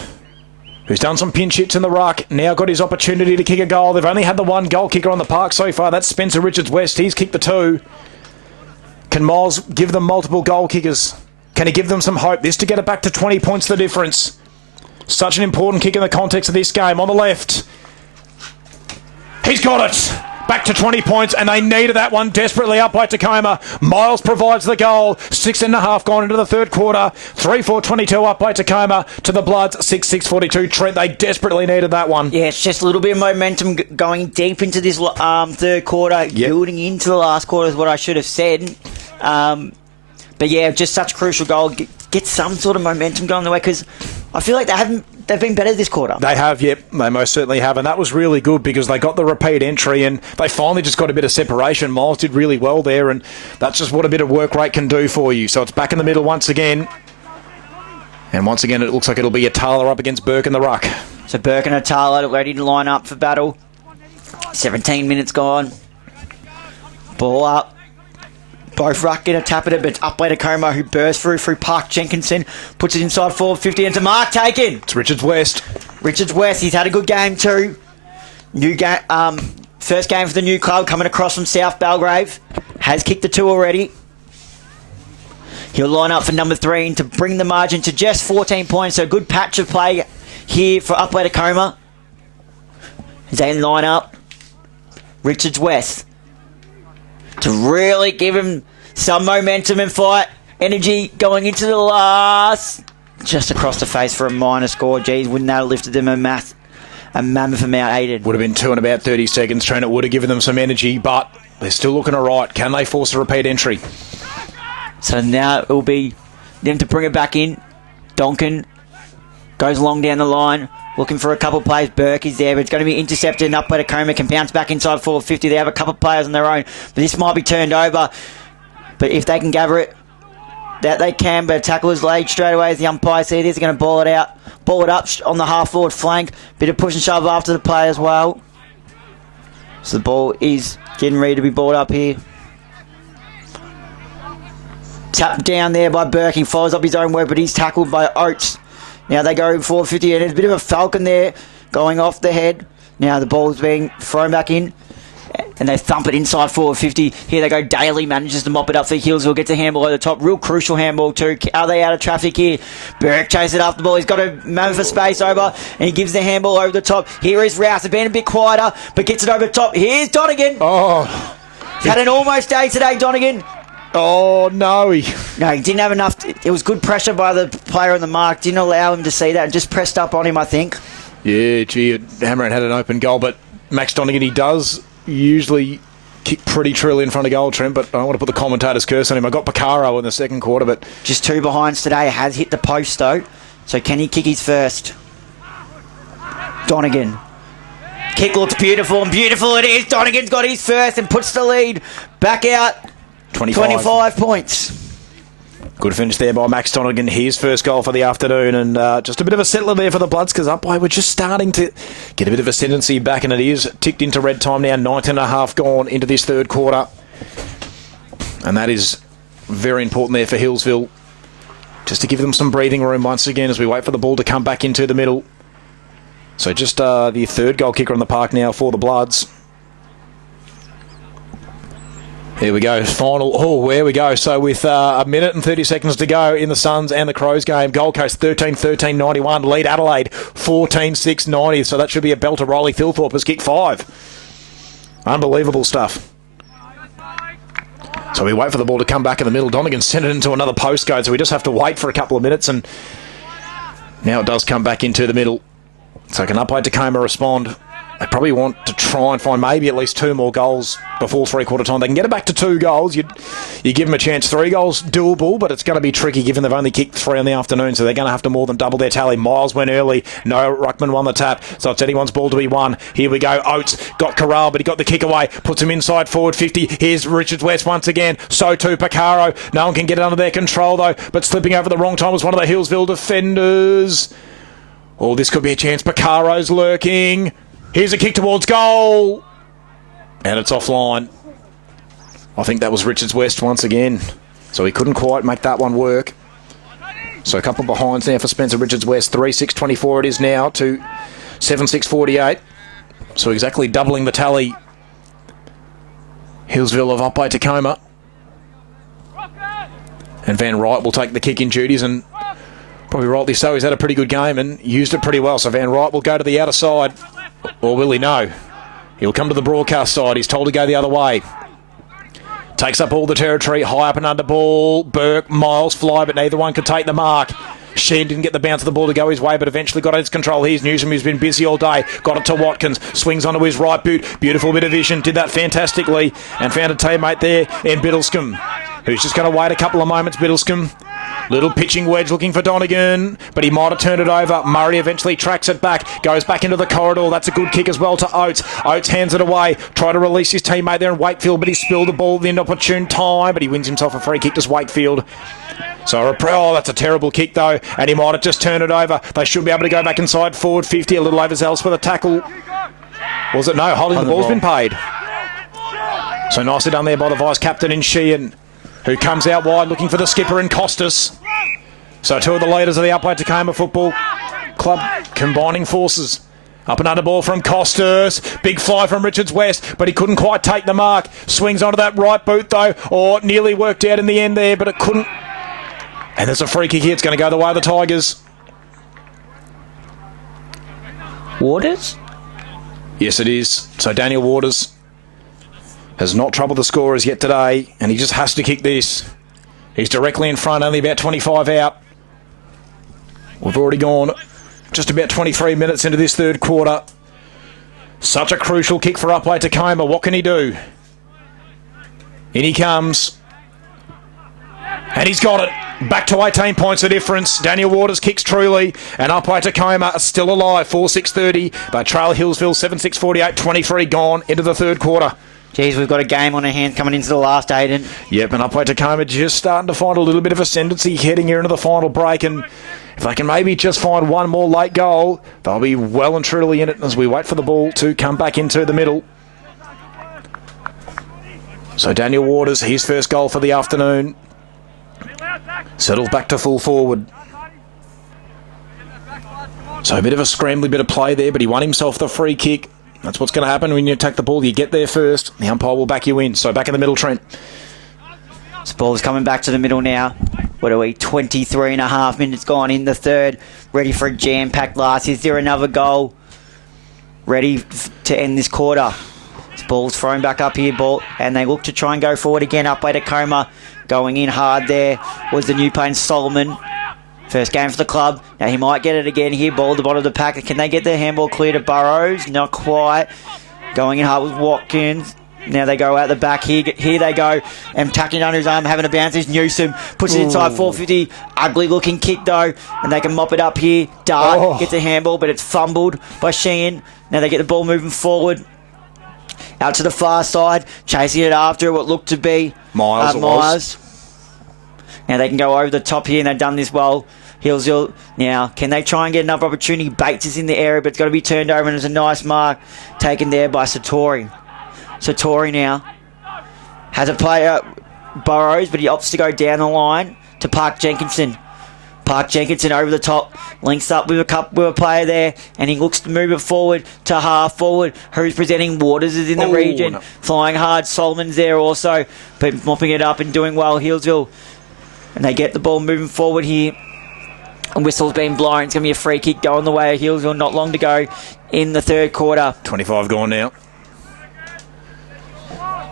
who's done some pinch hits in the ruck, now got his opportunity to kick a goal. They've only had the one goal kicker on the park so far. That's Spencer Richards West. He's kicked the two. Can Miles give them multiple goal kickers? Can he give them some hope? This to get it back to 20 points the difference. Such an important kick in the context of this game. On the left, He's got it. Back to 20 points, and they needed that one desperately up by Tecoma. Miles provides the goal. 6.5 gone into the third quarter. 3-4-22 up by Tecoma to the Bloods. 6-6-42 Trent. They desperately needed that one. Yeah, it's just a little bit of momentum going deep into this third quarter, building into the last quarter is what I should have said. But yeah, just such a crucial goal. Get some sort of momentum going the way, because I feel like they've been better this quarter. They have, yep. They most certainly have. And that was really good because they got the repeat entry and they finally just got a bit of separation. Miles did really well there, and that's just what a bit of work rate can do for you. So it's back in the middle once again. And once again, it looks like it'll be Atala up against Burke in the ruck. So Burke and Atala ready to line up for battle. 17 minutes gone. Ball up. Both ruck get a tap at it, but it's Upwey Tecoma who bursts through Park Jenkinson, puts it inside forward 50 into Mark taken. It's Richards West. Richards West, he's had a good game too. New game, first game for the new club coming across from South Belgrave. Has kicked the 2 already. He'll line up for number 3 to bring the margin to just 14 points. So good patch of play here for Upwey Tecoma. As they line up, Richards West to really give him some momentum and fight energy going into the last. Just across the face for a minor score. Geez, wouldn't that have lifted them a mammoth amount aided? Would have been 2 in about 30 seconds. Trent, it would have given them some energy, but they're still looking all right. Can they force a repeat entry? So now it will be them to bring it back in. Donkin goes long down the line, looking for a couple of plays. Burke is there, but it's going to be intercepted, and Upwey Tecoma can bounce back inside 450. They have a couple of players on their own, but this might be turned over. But if they can gather it, that they can, but a tackle is laid straight away as the umpire sees this. They're going to ball it out, ball it up on the half-forward flank. Bit of push and shove after the play as well. So the ball is getting ready to be balled up here. Tapped down there by Burke. He follows up his own work, but he's tackled by Oates. Now they go 450, and there's a bit of a falcon there going off the head. Now the ball's being thrown back in, and they thump it inside 450. Here they go. Daly manages to mop it up for Healesville. Gets a handball over the top. Real crucial handball too. Are they out of traffic here? Burke chases it after the ball. He's got a man for space over, and he gives the handball over the top. Here is Rouse. They've been a bit quieter, but gets it over the top. Here's Donegan. Oh. He's had an almost day today, Donegan. Oh, no. No, he didn't have enough. It was good pressure by the player on the mark. Didn't allow him to see that. Just pressed up on him, I think. Yeah, gee, Hammerhead had an open goal, but Max Donegan, he does usually kick pretty truly in front of goal, Trent, but I don't want to put the commentator's curse on him. I got Picaro in the second quarter, but... Just 2 behinds today. Has hit the post, though. So can he kick his first? Donegan. Kick looks beautiful, and beautiful it is. Donegan's got his first and puts the lead back out. 25 points. Good finish there by Max Donegan. His first goal for the afternoon, and just a bit of a settler there for the Bloods, because Upwey were just starting to get a bit of ascendancy back, and it is ticked into red time now. 19.5 gone into this third quarter, and that is very important there for Healesville, just to give them some breathing room once again as we wait for the ball to come back into the middle. So just the third goal kicker on the park now for the Bloods. Here we go, final. Oh, where we go. So with a minute and 30 seconds to go in the Suns and the Crows game, Gold Coast 13-13-91, lead Adelaide 14-6-90. So that should be a belter. Riley Thilthorpe has kicked 5. Unbelievable stuff. So we wait for the ball to come back in the middle. Donegan sent it into another postcode, so we just have to wait for a couple of minutes, and now it does come back into the middle. So can Upwey Tecoma respond? They probably want to try and find maybe at least 2 more goals before three-quarter time. They can get it back to 2 goals. You give them a chance. 3 goals doable, but it's going to be tricky given they've only kicked 3 in the afternoon, so they're going to have to more than double their tally. Miles went early. No, Ruckman won the tap, so it's anyone's ball to be won. Here we go. Oates got Corral, but he got the kick away. Puts him inside forward 50. Here's Richards West once again. So too Picaro. No one can get it under their control, though, but slipping over the wrong time was one of the Healesville defenders. Oh, this could be a chance. Picaro's lurking. Here's a kick towards goal. And it's offline. I think that was Richards West once again. So he couldn't quite make that one work. So a couple behinds now for Spencer Richards West. 3-6-24 it is now to 7-6-48. So exactly doubling the tally. Healesville of Upwey Tecoma. And Van Wright will take the kick-in duties, and probably rightly so. He's had a pretty good game and used it pretty well. So Van Wright will go to the outer side. Or will he? No. He'll come to the broadcast side. He's told to go the other way. Takes up all the territory. High up and under ball. Burke, Miles fly, but neither one could take the mark. Sheen didn't get the bounce of the ball to go his way, but eventually got its control. Here's Newsom, who's been busy all day. Got it to Watkins. Swings onto his right boot. Beautiful bit of vision. Did that fantastically. And found a teammate there in Biddlescombe, who's just going to wait a couple of moments. Biddlescombe. Little pitching wedge looking for Donegan, but he might have turned it over. Murray eventually tracks it back, goes back into the corridor. That's a good kick as well to Oates. Oates hands it away, try to release his teammate there in Wakefield, but he spilled the ball at the inopportune time, but he wins himself a free kick to Wakefield. So, that's a terrible kick though, and he might have just turned it over. They should be able to go back inside forward 50, a little overzealous for the tackle. Was it? No, holding the ball's been paid. So nicely done there by the vice-captain in Sheehan, who comes out wide looking for the skipper in Costas. So two of the leaders of the Upwey Tecoma Football Club combining forces. Up and under ball from Costas. Big fly from Richards West, but he couldn't quite take the mark. Swings onto that right boot though, or nearly worked out in the end there, but it couldn't. And there's a free kick here. It's going to go the way of the Tigers. Waters? Yes, it is. So Daniel Waters has not troubled the scorers yet today, and he just has to kick this. He's directly in front, only about 25 out. We've already gone just about 23 minutes into this third quarter. Such a crucial kick for Upwey Tecoma. What can he do? In he comes. And he's got it. Back to 18 points of difference. Daniel Waters kicks truly, and Upwey Tecoma are still alive. 4-6-30. They trail Healesville 7-6-48. 23 gone into the third quarter. Geez, we've got a game on our hands coming into the last, Aiden. Yep, and Upwey Tecoma just starting to find a little bit of ascendancy heading here into the final break, and if they can maybe just find one more late goal, they'll be well and truly in it as we wait for the ball to come back into the middle. So Daniel Waters, his first goal for the afternoon. Settles back to full forward. So a bit of a scrambly bit of play there, but he won himself the free kick. That's what's going to happen when you attack the ball. You get there first. The umpire will back you in. So back in the middle, Trent. This ball's coming back to the middle now. What are we? 23 and a half minutes gone in the third. Ready for a jam-packed last. Is there another goal? Ready to end this quarter. This ball's thrown back up here, and they look to try and go forward again. Upwey Tecoma going in hard there was the new player Solomon. First game for the club. Now he might get it again here. Ball at the bottom of the pack. Can they get their handball clear to Burrows? Not quite. Going in hard with Watkins. Now they go out the back. Here they go. And tucking under his arm, having a bounce is Newsom. Puts it inside 450. Ugly looking kick though. And they can mop it up here. Dart gets a handball, but it's fumbled by Sheehan. Now they get the ball moving forward. Out to the far side. Chasing it after what looked to be Myers. Now they can go over the top here, and they've done this well. Healesville now, can they try and get another opportunity? Bates is in the area, but it's got to be turned over, and it's a nice mark taken there by Satori. Satori now has a player, Burrows, but he opts to go down the line to Park Jenkinson. Park Jenkinson over the top, links up with a player there, and he looks to move it forward to half forward. Who's presenting? Waters is in the region. No. Flying hard. Solomon's there also, but mopping it up and doing well. Healesville. And they get the ball moving forward here. And whistle's been blown. It's going to be a free kick going the way of Healesville. Not long to go in the third quarter. 25 gone now.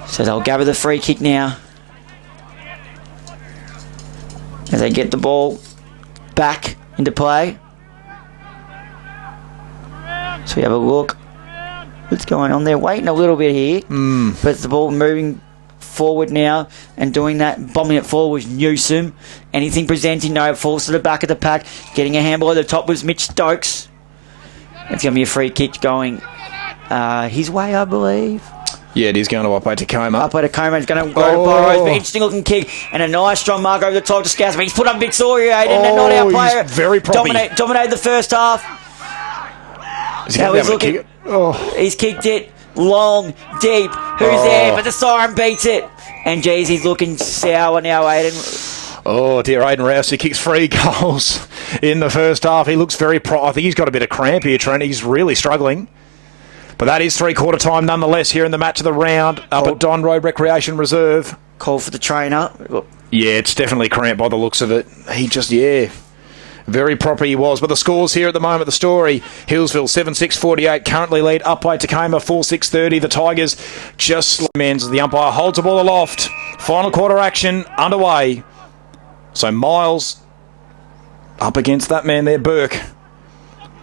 So they'll gather the free kick now. As they get the ball back into play. So we have a look. What's going on there? Waiting a little bit here. But the ball moving forward now and doing that, bombing it forward was Newsom. Anything presenting, no, it falls to the back of the pack. Getting a handball at the top was Mitch Stokes. It's going to be a free kick going his way, I believe. Yeah, it is going to Upwey Tecoma. Upwey Tecoma is going to go to Burrows, but interesting looking kick and a nice strong mark over the top to Scouse. But he's put up Victoria, and not our player. He's very proppy. Dominated the first half. Now he's looking. He's kicked it. Long, deep, who's there? But the siren beats it. And geez, he's looking sour now, Aiden. Oh dear, Aiden Rouse, he kicks 3 goals in the first half. He looks very I think he's got a bit of cramp here, Trent. He's really struggling. But that is 3/4 time nonetheless here in the match of the round up at Don Road Recreation Reserve. Call for the trainer. Yeah, it's definitely cramp by the looks of it. He just, Very proper he was. But the scores here at the moment, the story, Healesville 7-6-48, currently lead Upwey Tecoma 4-6-30. The Tigers just men's. The umpire holds the ball aloft. Final quarter action underway. So Miles up against that man there, Burke.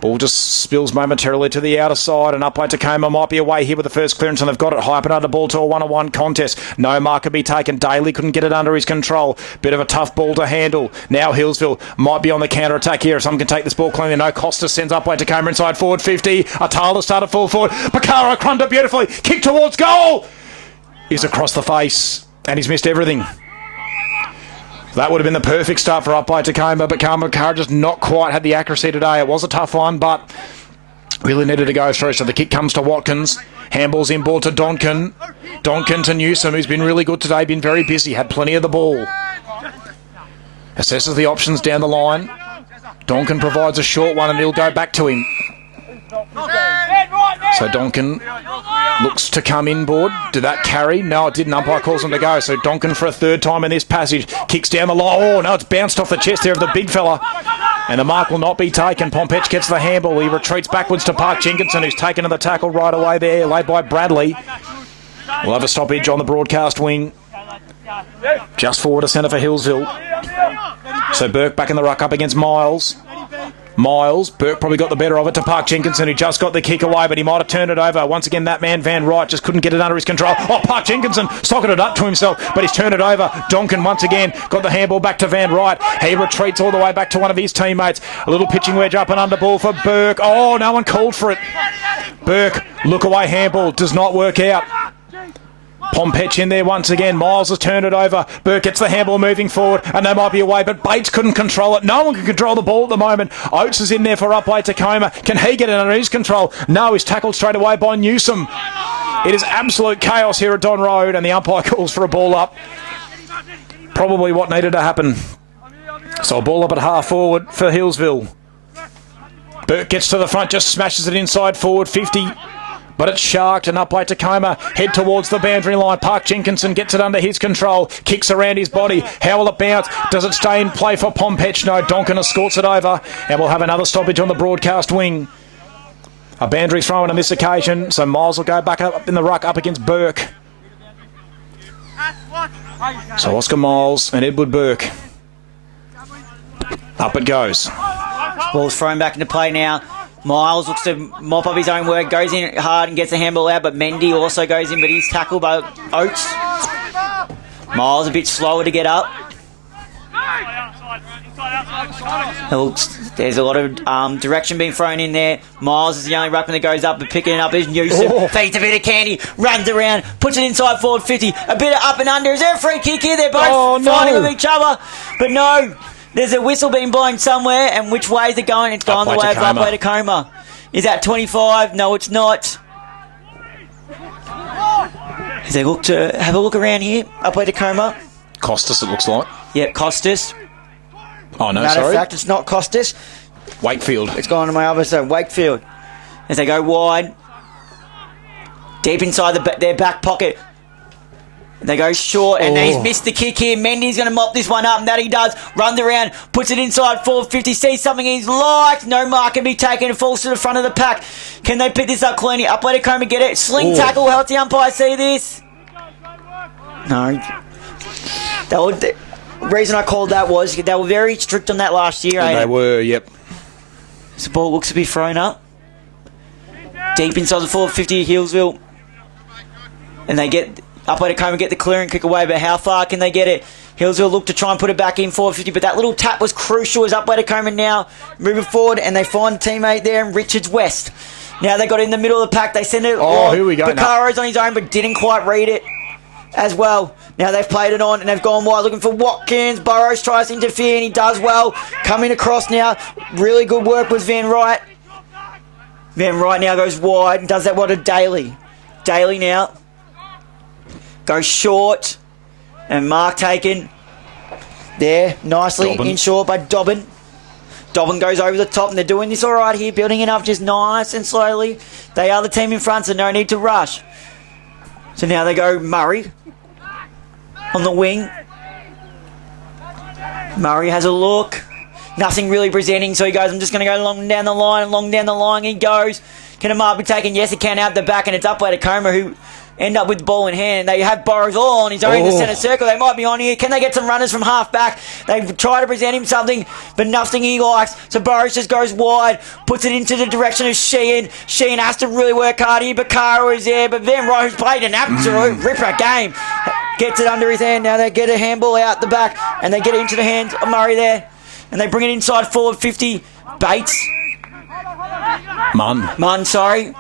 Ball just spills momentarily to the outer side, and Upwey Tecoma might be away here with the first clearance, and they've got it high up and under ball to a 1-on-1 contest. No mark can be taken. Daly couldn't get it under his control. Bit of a tough ball to handle. Now Healesville might be on the counter-attack here. If someone can take this ball cleanly. No, Costa sends Upwey Tecoma inside forward 50. Atala started full forward. Picaro crumbed it beautifully. Kick towards goal. He's across the face, and he's missed everything. That would have been the perfect start for Upwey Tecoma, but Picaro just not quite had the accuracy today. It was a tough one, but really needed to go through. So the kick comes to Watkins. Handball's inboard to Donkin. Donkin to Newsom, who's been really good today, been very busy, had plenty of the ball. Assesses the options down the line. Donkin provides a short one, and he'll go back to him. So Donkin looks to come inboard. Did that carry? No, it didn't. Umpire calls him to go. So Donkin for a third time in this passage. Kicks down the line. Oh, no, it's bounced off the chest there of the big fella. And the mark will not be taken. Pompech gets the handball. He retreats backwards to Park Jenkinson, who's taken to the tackle right away there, laid by Bradley. We'll have a stoppage on the broadcast wing. Just forward to centre for Healesville. So Burke back in the ruck up against Miles. Burke probably got the better of it to Park Jenkinson, who just got the kick away, but he might have turned it over. Once again, that man, Van Wright, just couldn't get it under his control. Oh, Park Jenkinson socketed it up to himself, but he's turned it over. Donkin once again got the handball back to Van Wright. He retreats all the way back to one of his teammates. A little pitching wedge up and under ball for Burke. Oh, no one called for it. Burke, look away handball, does not work out. Pompech in there once again. Miles has turned it over. Burke gets the handball moving forward, and they might be away, but Bates couldn't control it. No one can control the ball at the moment. Oates is in there for Upwey Tecoma. Can he get it under his control? No, he's tackled straight away by Newsom. It is absolute chaos here at Don Road, and the umpire calls for a ball up. Probably what needed to happen. So a ball up at half forward for Healesville. Burke gets to the front, just smashes it inside forward 50. But it's sharked, and Upwey Tecoma head towards the boundary line. Park Jenkinson gets it under his control, kicks around his body. How will it bounce? Does it stay in play for Pompech? No, Donkin escorts it over, and we'll have another stoppage on the broadcast wing. A boundary throw in on this occasion, so Miles will go back up in the ruck up against Burke. So Oscar Miles and Edward Burke. Up it goes. Ball's thrown back into play now. Miles looks to mop up his own work, goes in hard and gets the handball out, but Mendy also goes in, but he's tackled by Oates. Miles a bit slower to get up. There's a lot of direction being thrown in there. Miles is the only ruckman that goes up, but picking it up is Newsom. Feeds a bit of candy, runs around, puts it inside forward 50. A bit of up and under. Is there a free kick here? They're both fighting with each other, but no. There's a whistle being blown somewhere, and which way is it going? It's going the way of Upwey Tecoma. Is that 25? No, it's not. As they look to have a look around here, Upwey Tecoma. Costas, it looks like. Yep, Costas. Oh, no, Matter sorry. of fact, it's not Costas. Wakefield. It's gone to my other side, Wakefield. As they go wide, deep inside their back pocket. They go short, and he's missed the kick here. Mendy's going to mop this one up, and that he does. Runs around, puts it inside 450, sees something he's liked. No mark can be taken, and falls to the front of the pack. Can they pick this up cleanly? Upwey Tecoma get it. Sling tackle, helps the umpire see this. No. The reason I called that was they were very strict on that last year. They were, yep. This ball looks to be thrown up. Deep inside the 450 of Healesville. And they get... Upwey Tecoma get the clearing kick away, but how far can they get it? Healesville look to try and put it back in 450, but that little tap was crucial as Upwey Tecoma now moving forward, and they find a teammate there in Richards West. Now they got it in the middle of the pack. They send it. Here we go. Picaro's on his own, but didn't quite read it as well. Now they've played it on, and they've gone wide looking for Watkins. Burrows tries to interfere, and he does well. Coming across now. Really good work with Van Wright. Van Wright now goes wide and does that one to Daly. Daly now goes short, and mark taken there nicely in short by Dobbin. Dobbin goes over the top, and they're doing this all right here, building it up just nice and slowly. They are the team in front, so no need to rush. So now they go Murray on the wing. Murray has a look. Nothing really presenting, so he goes, I'm just going to go long down the line, and long down the line he goes. Can a mark be taken? Yes, it can, out the back, and it's Upwey Tecoma who end up with the ball in hand. They have Burrows all on his own in the centre circle. They might be on here. Can they get some runners from half back? They try to present him something, but nothing he likes. So Burrows just goes wide, puts it into the direction of Sheehan. Sheehan has to really work hard here. Bakaro is there, but Van Rose played an absolute ripper game. Gets it under his hand. Now they get a handball out the back, and they get it into the hands of Murray there. And they bring it inside forward 50. Bates. Munn, sorry.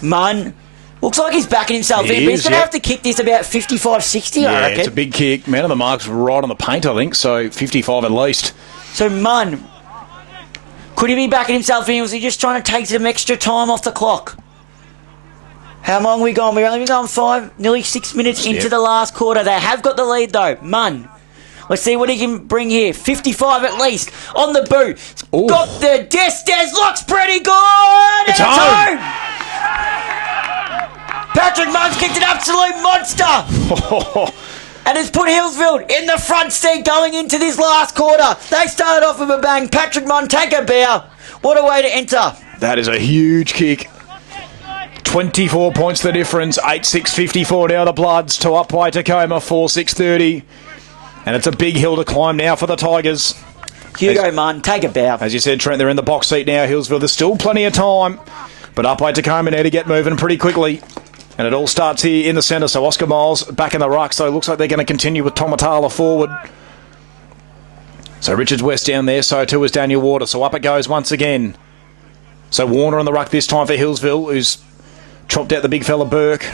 Munn. Looks like he's backing himself in, but he's going to have to kick this about 55-60, I reckon. Yeah, it's a big kick. Man of the mark's right on the paint, I think, so 55 at least. So Munn, could he be backing himself in, or was he just trying to take some extra time off the clock? How long have we gone? We've only been going nearly 6 minutes into the last quarter. They have got the lead, though. Munn. Let's see what he can bring here. 55 at least on the boot. Got the distance. Looks pretty good. It's home. Patrick Munn's kicked an absolute monster. And has put Healesville in the front seat going into this last quarter. They started off with a bang. Patrick Munn, take a bow. What a way to enter. That is a huge kick. 24 points the difference. 8-6-54 now the Bloods to Upwey Tecoma 4-6-30. And it's a big hill to climb now for the Tigers. Hugo Munn, take a bow. As you said, Trent, they're in the box seat now, Healesville. There's still plenty of time. But Upwey Tecoma need to get moving pretty quickly. And it all starts here in the centre. So Oscar Miles back in the ruck. So it looks like they're going to continue with Tomatala forward. So Richards West down there. So too is Daniel Water. So up it goes once again. So Warner on the ruck this time for Healesville, who's chopped out the big fella Burke.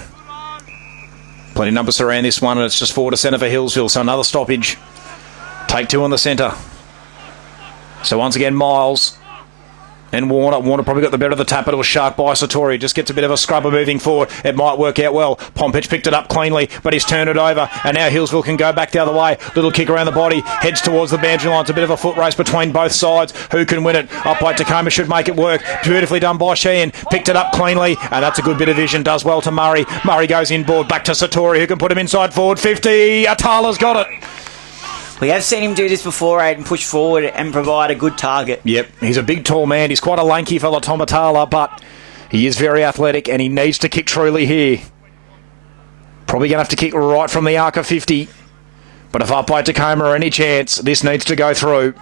Plenty of numbers around this one, and it's just forward to centre for Healesville. So another stoppage. Take two on the centre. So once again, Miles and Warner. Warner probably got the better of the tap, but it was sharp by Satori. Just gets a bit of a scrubber moving forward. It might work out well. Pompich picked it up cleanly, but he's turned it over. And now Healesville can go back the other way. Little kick around the body. Heads towards the boundary line. It's a bit of a foot race between both sides. Who can win it? Upwey Tecoma should make it work. Beautifully done by Sheehan. Picked it up cleanly, and that's a good bit of vision. Does well to Murray. Murray goes inboard. Back to Satori, who can put him inside forward 50. Atala's got it. We have seen him do this before, Aiden, push forward and provide a good target. Yep, he's a big, tall man. He's quite a lanky fella, Tomatala, but he is very athletic, and he needs to kick truly here. Probably going to have to kick right from the arc of 50. But if Upwey Tecoma are any chance, this needs to go through.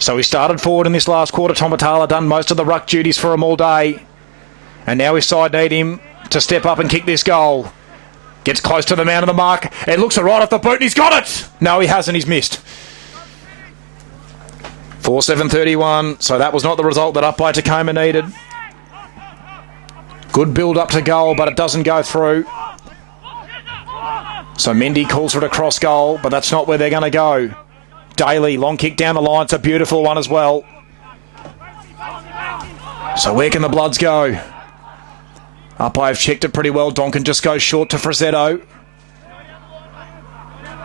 So he started forward in this last quarter. Tomatala done most of the ruck duties for him all day. And now his side need him to step up and kick this goal. Gets close to the man of the mark. It looks right off the boot and he's got it. No, he hasn't. He's missed. 4-7-31. So that was not the result that Upwey Tecoma needed. Good build up to goal, but it doesn't go through. So Mendy calls for it a cross goal, but that's not where they're going to go. Daly, long kick down the line. It's a beautiful one as well. So where can the Bloods go? Upwey have checked it pretty well. Donkin just goes short to Frazzetto,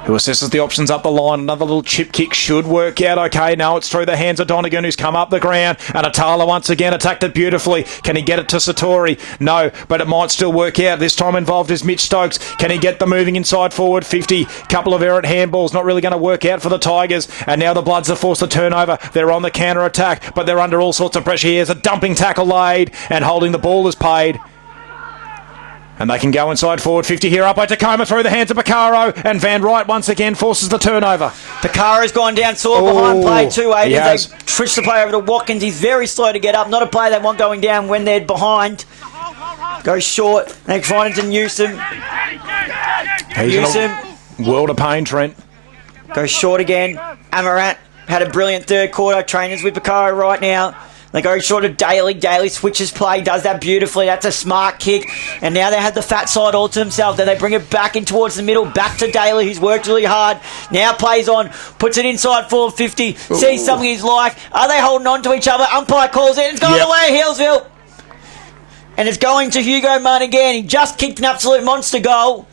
who assesses the options up the line. Another little chip kick should work out okay. Now it's through the hands of Donegan, who's come up the ground. And Atala once again attacked it beautifully. Can he get it to Satori? No, but it might still work out. This time involved is Mitch Stokes. Can he get the moving inside forward 50? Couple of errant handballs. Not really going to work out for the Tigers. And now the Bloods are forced to turn over. They're on the counter attack, but they're under all sorts of pressure. Here's a dumping tackle laid, and holding the ball is paid. And they can go inside forward 50 here. Upwey Tecoma through the hands of Bakaro. And Van Wright once again forces the turnover. Bakaro's gone down sore behind play too, Aiden. They switch the play over to Watkins. He's very slow to get up. Not a play they want going down when they're behind. Goes short. They find it to Newsom. Newsom. World of pain, Trent. Goes short again. Amaranth had a brilliant third quarter. Trainers with Bakaro right now. They go short of Daly. Daly switches play, does that beautifully. That's a smart kick. And now they have the fat side all to themselves. Then they bring it back in towards the middle, back to Daly, who's worked really hard. Now plays on, puts it inside 450. Sees something he's like. Are they holding on to each other? Umpire calls it. It's gone away, Healesville. And it's going to Hugo Munn again. He just kicked an absolute monster goal.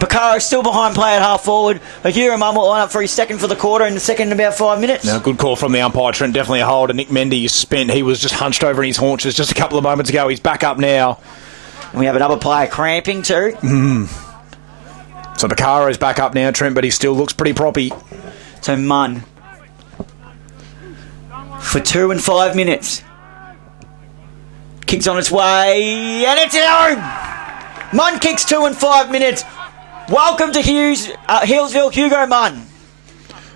Bakaro still behind play at half forward. Hugo Munn will line up for his second for the quarter in the second in about 5 minutes. Now, good call from the umpire, Trent. Definitely a hold. And Nick Mendy is spent. He was just hunched over in his haunches just a couple of moments ago. He's back up now. And we have another player cramping too. So Bakaro's back up now, Trent, but he still looks pretty proppy. So Munn for 2 and 5 minutes. Kicks on its way, and it's home! Munn kicks 2 and 5 minutes. Welcome to Healesville, Hugo Munn.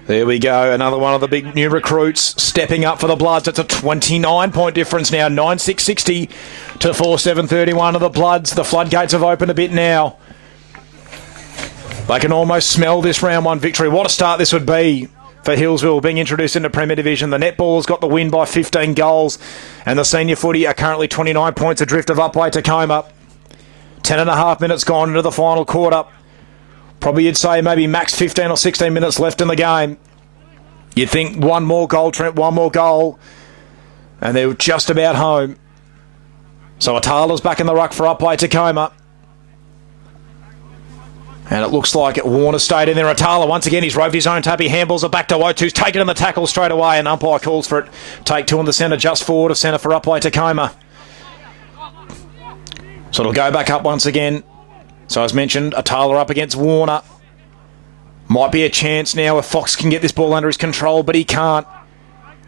There we go, another one of the big new recruits stepping up for the Bloods. It's a 29-point difference now, 9,660 to 4,731 of the Bloods. The floodgates have opened a bit now. They can almost smell this round one victory. What a start this would be for Healesville being introduced into Premier Division. The netball's got the win by 15 goals, and the senior footy are currently 29 points adrift of Upwey Tecoma. 10.5 minutes gone into the final quarter. Probably you'd say maybe max 15 or 16 minutes left in the game. You'd think one more goal, Trent, one more goal, and they're just about home. So Atala's back in the ruck for Upwey Tecoma. And it looks like Warner stayed in there. Atala, once again, he's roved his own tap. He handballs it back to Otu's taken in the tackle straight away, and umpire calls for it. Take 2 in the centre, just forward of centre for Upwey Tecoma. So it'll go back up once again. So as mentioned, Atala up against Warner. Might be a chance now if Fox can get this ball under his control, but he can't.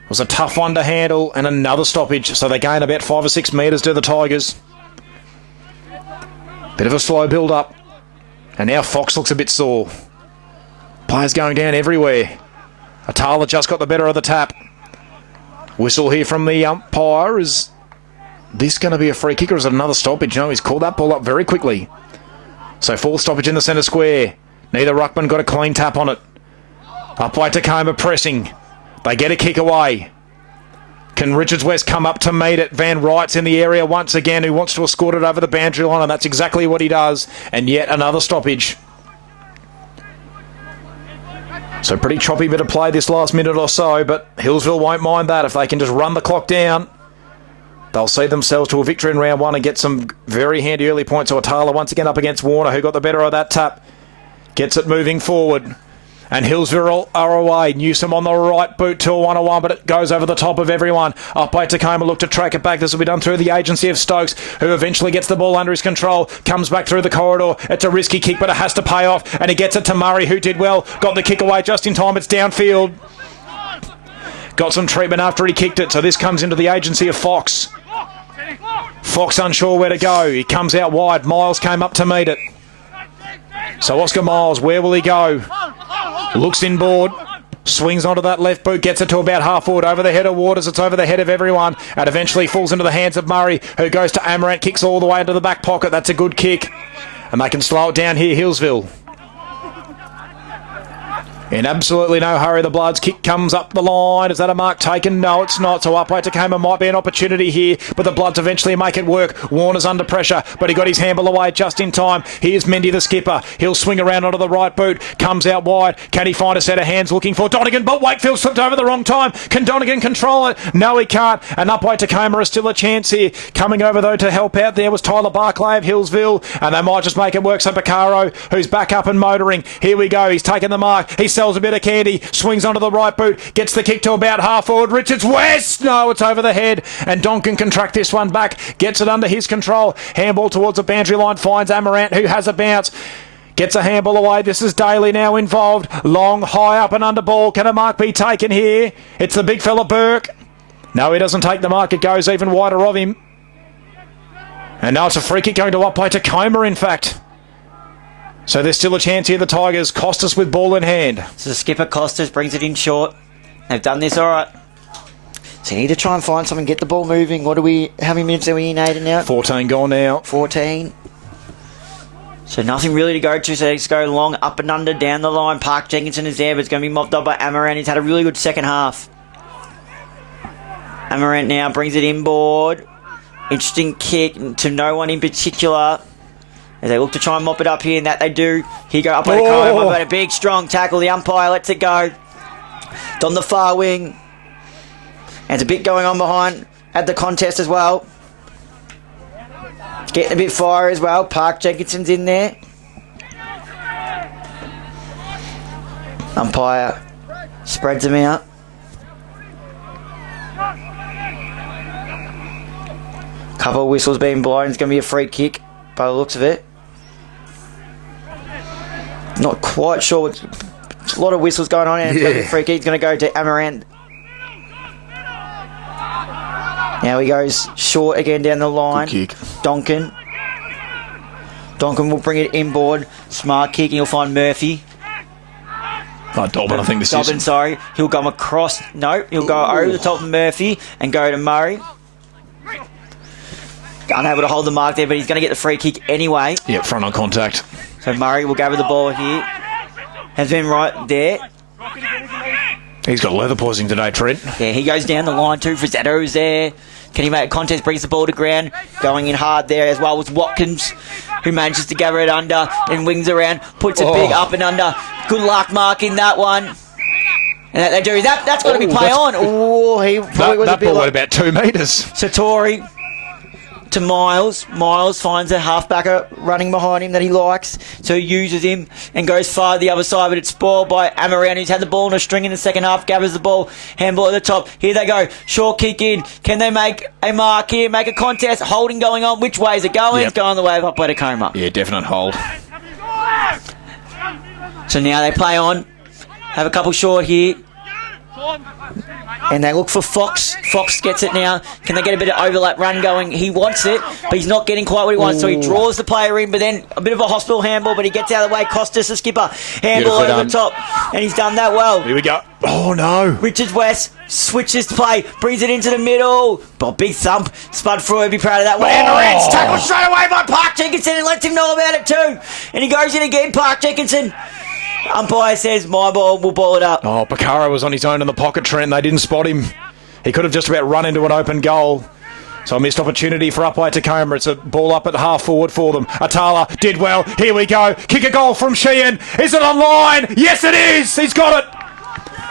It was a tough one to handle, and another stoppage. So they gain about 5 or 6 metres to the Tigers. Bit of a slow build-up. And now Fox looks a bit sore. Players going down everywhere. Atala just got the better of the tap. Whistle here from the umpire. Is this going to be a free kick or is it another stoppage? No, he's called that ball up very quickly. So full stoppage in the centre square. Neither ruckman got a clean tap on it. Upwey Tecoma pressing. They get a kick away. Can Richards West come up to meet it? Van Wright's in the area once again, who wants to escort it over the boundary line, and that's exactly what he does. And yet another stoppage. So pretty choppy bit of play this last minute or so, but Healesville won't mind that. If they can just run the clock down, they'll see themselves to a victory in round one and get some very handy early points. So Atala once again up against Warner, who got the better of that tap. Gets it moving forward. And Healesville are away. Newsom on the right boot to a 1-on-1, but it goes over the top of everyone. Upwey Tecoma look to track it back. This will be done through the agency of Stokes, who eventually gets the ball under his control. Comes back through the corridor. It's a risky kick, but it has to pay off. And he gets it to Murray, who did well. Got the kick away just in time. It's downfield. Got some treatment after he kicked it. So this comes into the agency of Fox. Fox unsure where to go. He comes out wide. Miles came up to meet it. So Oscar Miles, where will he go? Looks inboard, swings onto that left boot, gets it to about half forward, over the head of Waters, it's over the head of everyone, and eventually falls into the hands of Murray, who goes to Amaranth, kicks all the way into the back pocket. That's a good kick, and they can slow it down here, Healesville. In absolutely no hurry, the Bloods kick comes up the line. Is that a mark taken? No, it's not. So Upwey Tecoma might be an opportunity here, but the Bloods eventually make it work. Warner's under pressure, but he got his handball away just in time. Here's Mendy, the skipper. He'll swing around onto the right boot, comes out wide. Can he find a set of hands looking for Donegan? But Wakefield slipped over the wrong time. Can Donegan control it? No, he can't. And Upwey Tecoma is still a chance here. Coming over, though, to help out there was Tyler Barclay of Healesville, and they might just make it work. So Picaro, who's back up and motoring. Here we go. He's taken the mark. He sells a bit of candy, swings onto the right boot, gets the kick to about half forward. Richards West, no, it's over the head, and Donkin can track this one back, gets it under his control. Handball towards the boundary line, finds Amaranth, who has a bounce. Gets a handball away. This is Daly now involved. Long, high up and under ball. Can a mark be taken here? It's the big fella Burke. No, he doesn't take the mark. It goes even wider of him. And now it's a free kick going to Upwey Tecoma, in fact. So there's still a chance here. The Tigers, Costas with ball in hand. So the skipper Costas brings it in short. They've done this all right. So you need to try and find something, get the ball moving. How many minutes are we in, Aidan, now? 14 gone now. 14. So nothing really to go to. So they just go long, up and under, down the line. Park Jenkinson is there, but it's going to be mopped up by Amaranth. He's had a really good second half. Amaranth now brings it inboard. Interesting kick to no one in particular. As they look to try and mop it up here, and that they do. Here go Upwey Tecoma, but a big strong tackle. The umpire lets it go. It's on the far wing. And there's a bit going on behind at the contest as well. It's getting a bit fire as well. Park Jenkinson's in there. Umpire spreads them out. Couple of whistles being blown. It's going to be a free kick by the looks of it. Not quite sure. It's a lot of whistles going on, and it's going to be a free kick. It's going to go to Amaranth. Now he goes short again down the line. Good kick. Donkin will bring it inboard. Smart kick, and he'll find Murphy. Dobbin, I think this Dobbin, is. sorry. He'll come across. No, he'll go over the top of Murphy and go to Murray. Unable to hold the mark there, but he's going to get the free kick anyway. Yep, front on contact. So Murray will go with the ball here. Has been right there. He's got leather poisoning today, Trent. Yeah, he goes down the line too. Frizzetto's there. Can he make a contest? Brings the ball to ground. Going in hard there as well was Watkins, who manages to gather it under and wings around. Puts a big up and under. Good luck marking that one. And that they do. That's got to be play on. Oh, he probably was a that bit ball like went about 2 metres. Satori to Miles. Miles finds a halfbacker running behind him that he likes, so he uses him and goes far to the other side, but it's spoiled by Amaran, who's had the ball in a string in the second half, gathers the ball, handball at the top. Here they go, short kick in. Can they make a mark here, make a contest? Holding going on. Which way is it going? Yep. It's going the way of Upwey Tecoma. Yeah, definite hold. So now they play on, have a couple short here. And they look for Fox. Fox gets it now. Can they get a bit of overlap run going? He wants it, but he's not getting quite what he wants. So he draws the player in, but then a bit of a hospital handball, but he gets out of the way. Costas, the skipper. Handball over the top. And he's done that well. Here we go. Oh, no. Richards West switches to play, brings it into the middle. Big thump. Spud Freud would be proud of that one. Amaranth's tackled straight away by Park Jenkinson and lets him know about it too. And he goes in again, Park Jenkinson. Umpire says, my ball, will ball it up. Oh, Picaro was on his own in the pocket, Trent. They didn't spot him. He could have just about run into an open goal. So a missed opportunity for Upwey Tecoma. It's a ball up at half forward for them. Atala did well. Here we go. Kick a goal from Sheehan. Is it online? Yes, it is. He's got it.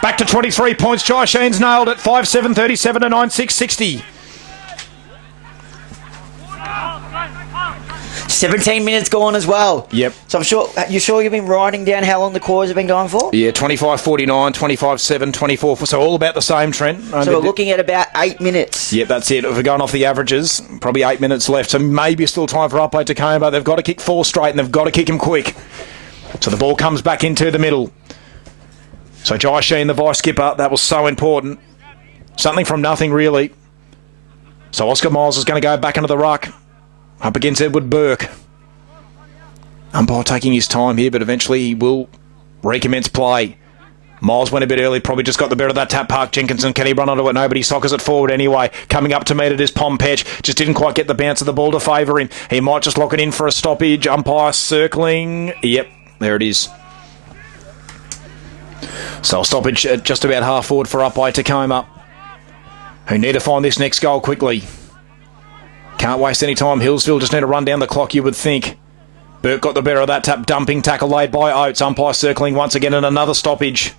Back to 23 points. Jai Sheen's nailed it. 5-7, 37 to 9-6, 60. 17 minutes gone as well. Yep. So I'm sure you've been writing down how long the quarters have been going for? Yeah, 25-49, 25-7, 24. So all about the same, Trent. So we're looking at about 8 minutes. Yep, that's it. If we're going off the averages, probably 8 minutes left. So maybe still time for Upwey Tecoma. They've got to kick 4 straight and they've got to kick him quick. So the ball comes back into the middle. So Jai Sheen, the vice skipper, that was so important. Something from nothing, really. So Oscar Miles is going to go back into the ruck. Up against Edward Burke. Umpire taking his time here, but eventually he will recommence play. Miles went a bit early, probably just got the better of that tap. Park Jenkinson, can he run onto it? Nobody sockers it forward anyway. Coming up to meet it is Pompech. Just didn't quite get the bounce of the ball to favour him. He might just lock it in for a stoppage. Umpire circling. Yep, there it is. So a stoppage at just about half forward for Upwey Tecoma, who need to find this next goal quickly. Can't waste any time. Healesville just need to run down the clock, you would think. Burke got the better of that tap. Dumping tackle laid by Oates. Umpire circling once again and another stoppage.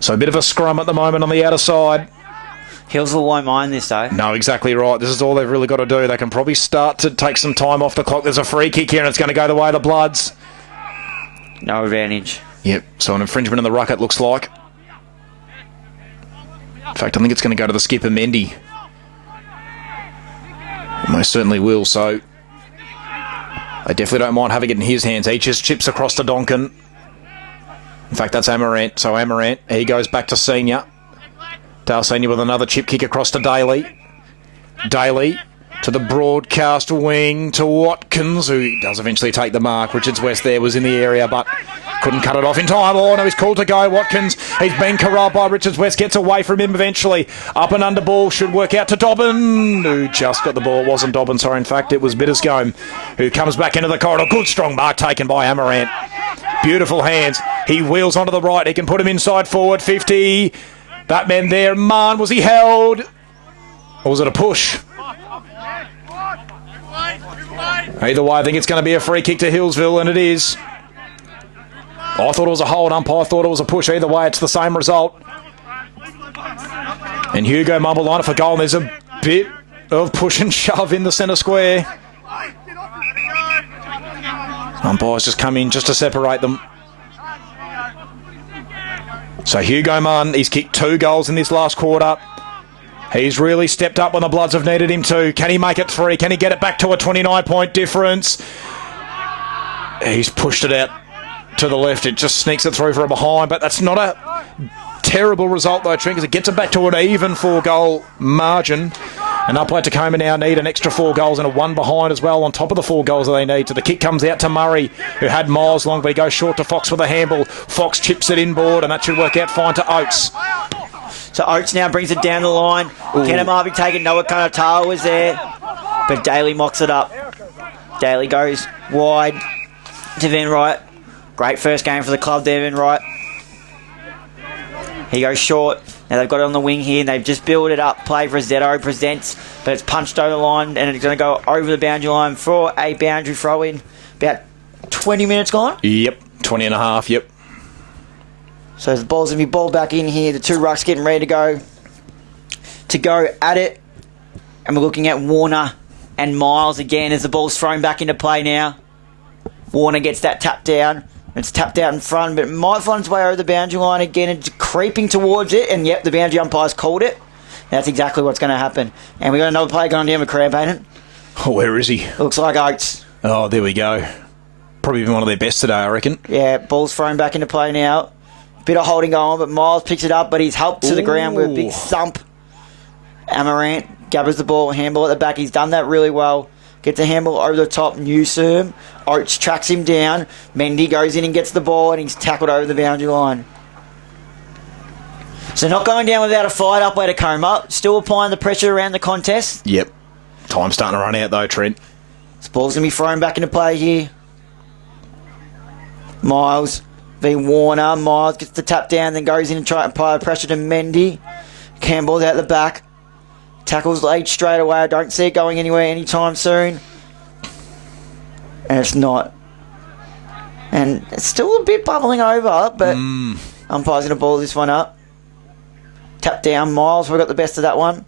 So a bit of a scrum at the moment on the outer side. Healesville won't mind this though. No, exactly right. This is all they've really got to do. They can probably start to take some time off the clock. There's a free kick here and it's going to go the way of the Bloods. No advantage. Yep, so an infringement in the ruck, it looks like. In fact, I think it's going to go to the skipper, Mendy. Most certainly will, so they definitely don't mind having it in his hands. He just chips across to Donkin. In fact, that's Amaranth. So Amaranth, he goes back to Senior. Dale Senior with another chip kick across to Daly. Daly to the broadcast wing to Watkins, who does eventually take the mark. Richards West there was in the area, but couldn't cut it off in time. Oh, no, he's called to go. Watkins, he's been corralled by Richards West, gets away from him eventually. Up and under ball, should work out to Dobbin, who just got the ball. It wasn't Dobbin, sorry, in fact, it was Bitterscombe, who comes back into the corridor. Good strong mark taken by Amaranth. Beautiful hands. He wheels onto the right. He can put him inside forward, 50. That man there, man, was he held? Or was it a push? Either way, I think it's going to be a free kick to Healesville, and it is. I thought it was a hold. Umpire thought it was a push. Either way, it's the same result. And Hugo Mumble line up for goal, and there's a bit of push and shove in the centre square. Umpires just come in just to separate them. So Hugo Munn, he's kicked 2 goals in this last quarter. He's really stepped up when the Bloods have needed him to. Can he make it 3? Can he get it back to a 29-point difference? He's pushed it out to the left. It just sneaks it through from behind, but that's not a terrible result, though, Trent, because it gets them back to an even 4-goal margin. And Upwey Tecoma now need an extra 4 goals and a 1 behind as well on top of the 4 goals that they need. So the kick comes out to Murray, who had miles long, but he goes short to Fox with a handball. Fox chips it inboard, and that should work out fine to Oates. So Oates now brings it down the line. Kennemar be taken. Noah Kanatala was there, but Daly mocks it up. Daly goes wide to Van Wright. Great first game for the club there, Van Wright. He goes short. Now they've got it on the wing here, and they've just built it up. Play for Zetto presents, but it's punched over the line, and it's going to go over the boundary line for a boundary throw-in. About 20 minutes gone? Yep, 20 and a half, yep. So the ball's going to be balled back in here. The 2 rucks getting ready to go at it. And we're looking at Warner and Miles again as the ball's thrown back into play now. Warner gets that tap down. It's tapped out in front, but it might find its way over the boundary line again. It's creeping towards it, and yep, the boundary umpire's called it. That's exactly what's going to happen. And we got another player going down with Cramp, ain't it? Oh, where is he? Looks like Oates. Oh, there we go. Probably been one of their best today, I reckon. Yeah, ball's thrown back into play now. Bit of holding going, but Miles picks it up, but he's helped to the ground with a big thump. Amarant gathers the ball, handball at the back. He's done that really well. Gets a handball over the top, Newsom. Oates tracks him down. Mendy goes in and gets the ball, and he's tackled over the boundary line. So not going down without a fight, Upwey Tecoma. Still applying the pressure around the contest. Yep. Time's starting to run out, though, Trent. This ball's going to be thrown back into play here. Miles v Warner. Miles gets the tap down, then goes in and tries to apply the pressure to Mendy. Campbell's out the back. Tackles late straight away. I don't see it going anywhere anytime soon. And it's not. And it's still a bit bubbling over, but umpire's going to ball this one up. Tap down, Miles. We got the best of that one.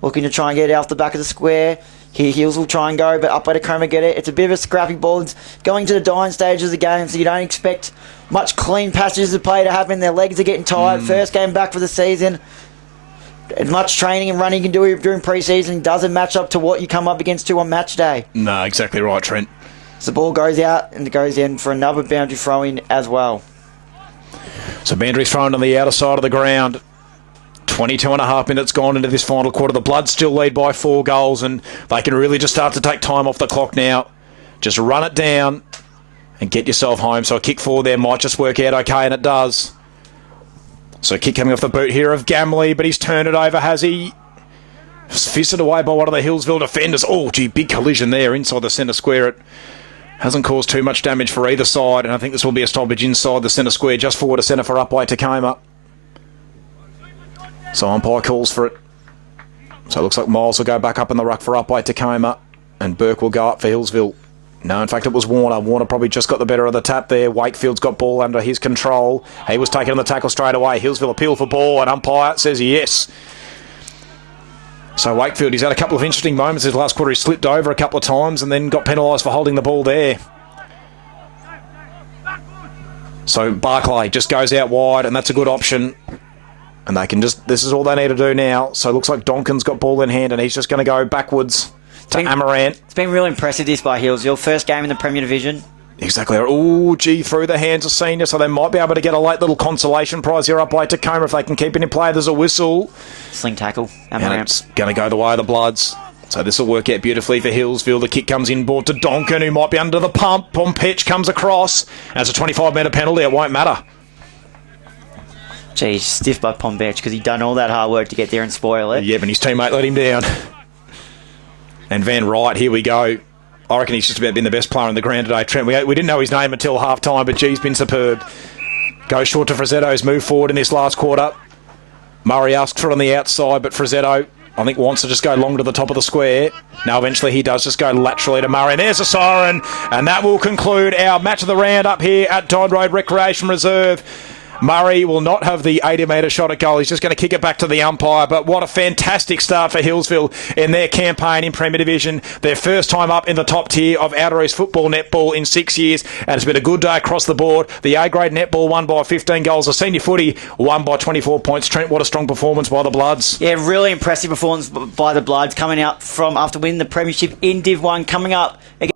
Looking to try and get it off the back of the square. Here, Heels will try and go, but Upwey Tecoma get it. It's a bit of a scrappy ball. It's going to the dying stage of the game, so you don't expect much clean passages of play to happen. Their legs are getting tired. First game back for the season. As much training and running you can do during pre-season doesn't match up to what you come up against on match day. No, exactly right, Trent. So the ball goes out and it goes in for another boundary throw-in as well. So boundary thrown on the outer side of the ground. 22 and a half minutes gone into this final quarter. The Bloods still lead by 4 goals, and they can really just start to take time off the clock now. Just run it down and get yourself home. So a kick forward there might just work out okay, and it does. So kick coming off the boot here of Gamley, but he's turned it over, has he? Fisted away by one of the Healesville defenders. Oh, gee, big collision there inside the centre square. It hasn't caused too much damage for either side, and I think this will be a stoppage inside the centre square, just forward to centre for Upwey Tecoma. So umpire calls for it. So it looks like Miles will go back up in the ruck for Upwey Tecoma, and Burke will go up for Healesville. No, in fact, it was Warner. Warner probably just got the better of the tap there. Wakefield's got ball under his control. He was taken on the tackle straight away. Healesville appeal for ball, and umpire says yes. So Wakefield, he's had a couple of interesting moments this last quarter. He slipped over a couple of times and then got penalised for holding the ball there. So Barclay just goes out wide, and that's a good option. And they can just, this is all they need to do now. So it looks like Donkin's got ball in hand, and he's just going to go backwards to Amarant. It's been really impressive this by Healesville. First game in the Premier Division. Exactly. Oh, gee, through the hands of senior, so they might be able to get a late little consolation prize here up by Tecoma if they can keep it in play. There's a whistle. Sling tackle. And it's going to go the way of the Bloods. So this will work out beautifully for Healesville. The kick comes inboard to Donkin, who might be under the pump. Pompech comes across. And it's a 25-metre penalty. It won't matter. Geez, stiff by Pompech because he'd done all that hard work to get there and spoil it. Yeah, but his teammate let him down. And Van Wright, here we go. I reckon he's just about been the best player on the ground today, Trent. We didn't know his name until half-time, but he's been superb. Goes short to Frazzetto's move forward in this last quarter. Murray asks for it on the outside, but Frazzetto, I think, wants to just go long to the top of the square. Now, eventually, he does just go laterally to Murray. And there's a siren, and that will conclude our match of the round up here at Don Road Recreation Reserve. Murray will not have the 80-metre shot at goal. He's just going to kick it back to the umpire. But what a fantastic start for Healesville in their campaign in Premier Division. Their first time up in the top tier of Outer East football netball in 6 years. And it's been a good day across the board. The A-grade netball won by 15 goals. The senior footy won by 24 points. Trent, what a strong performance by the Bloods. Yeah, really impressive performance by the Bloods coming out from after winning the premiership in Div 1. Coming up against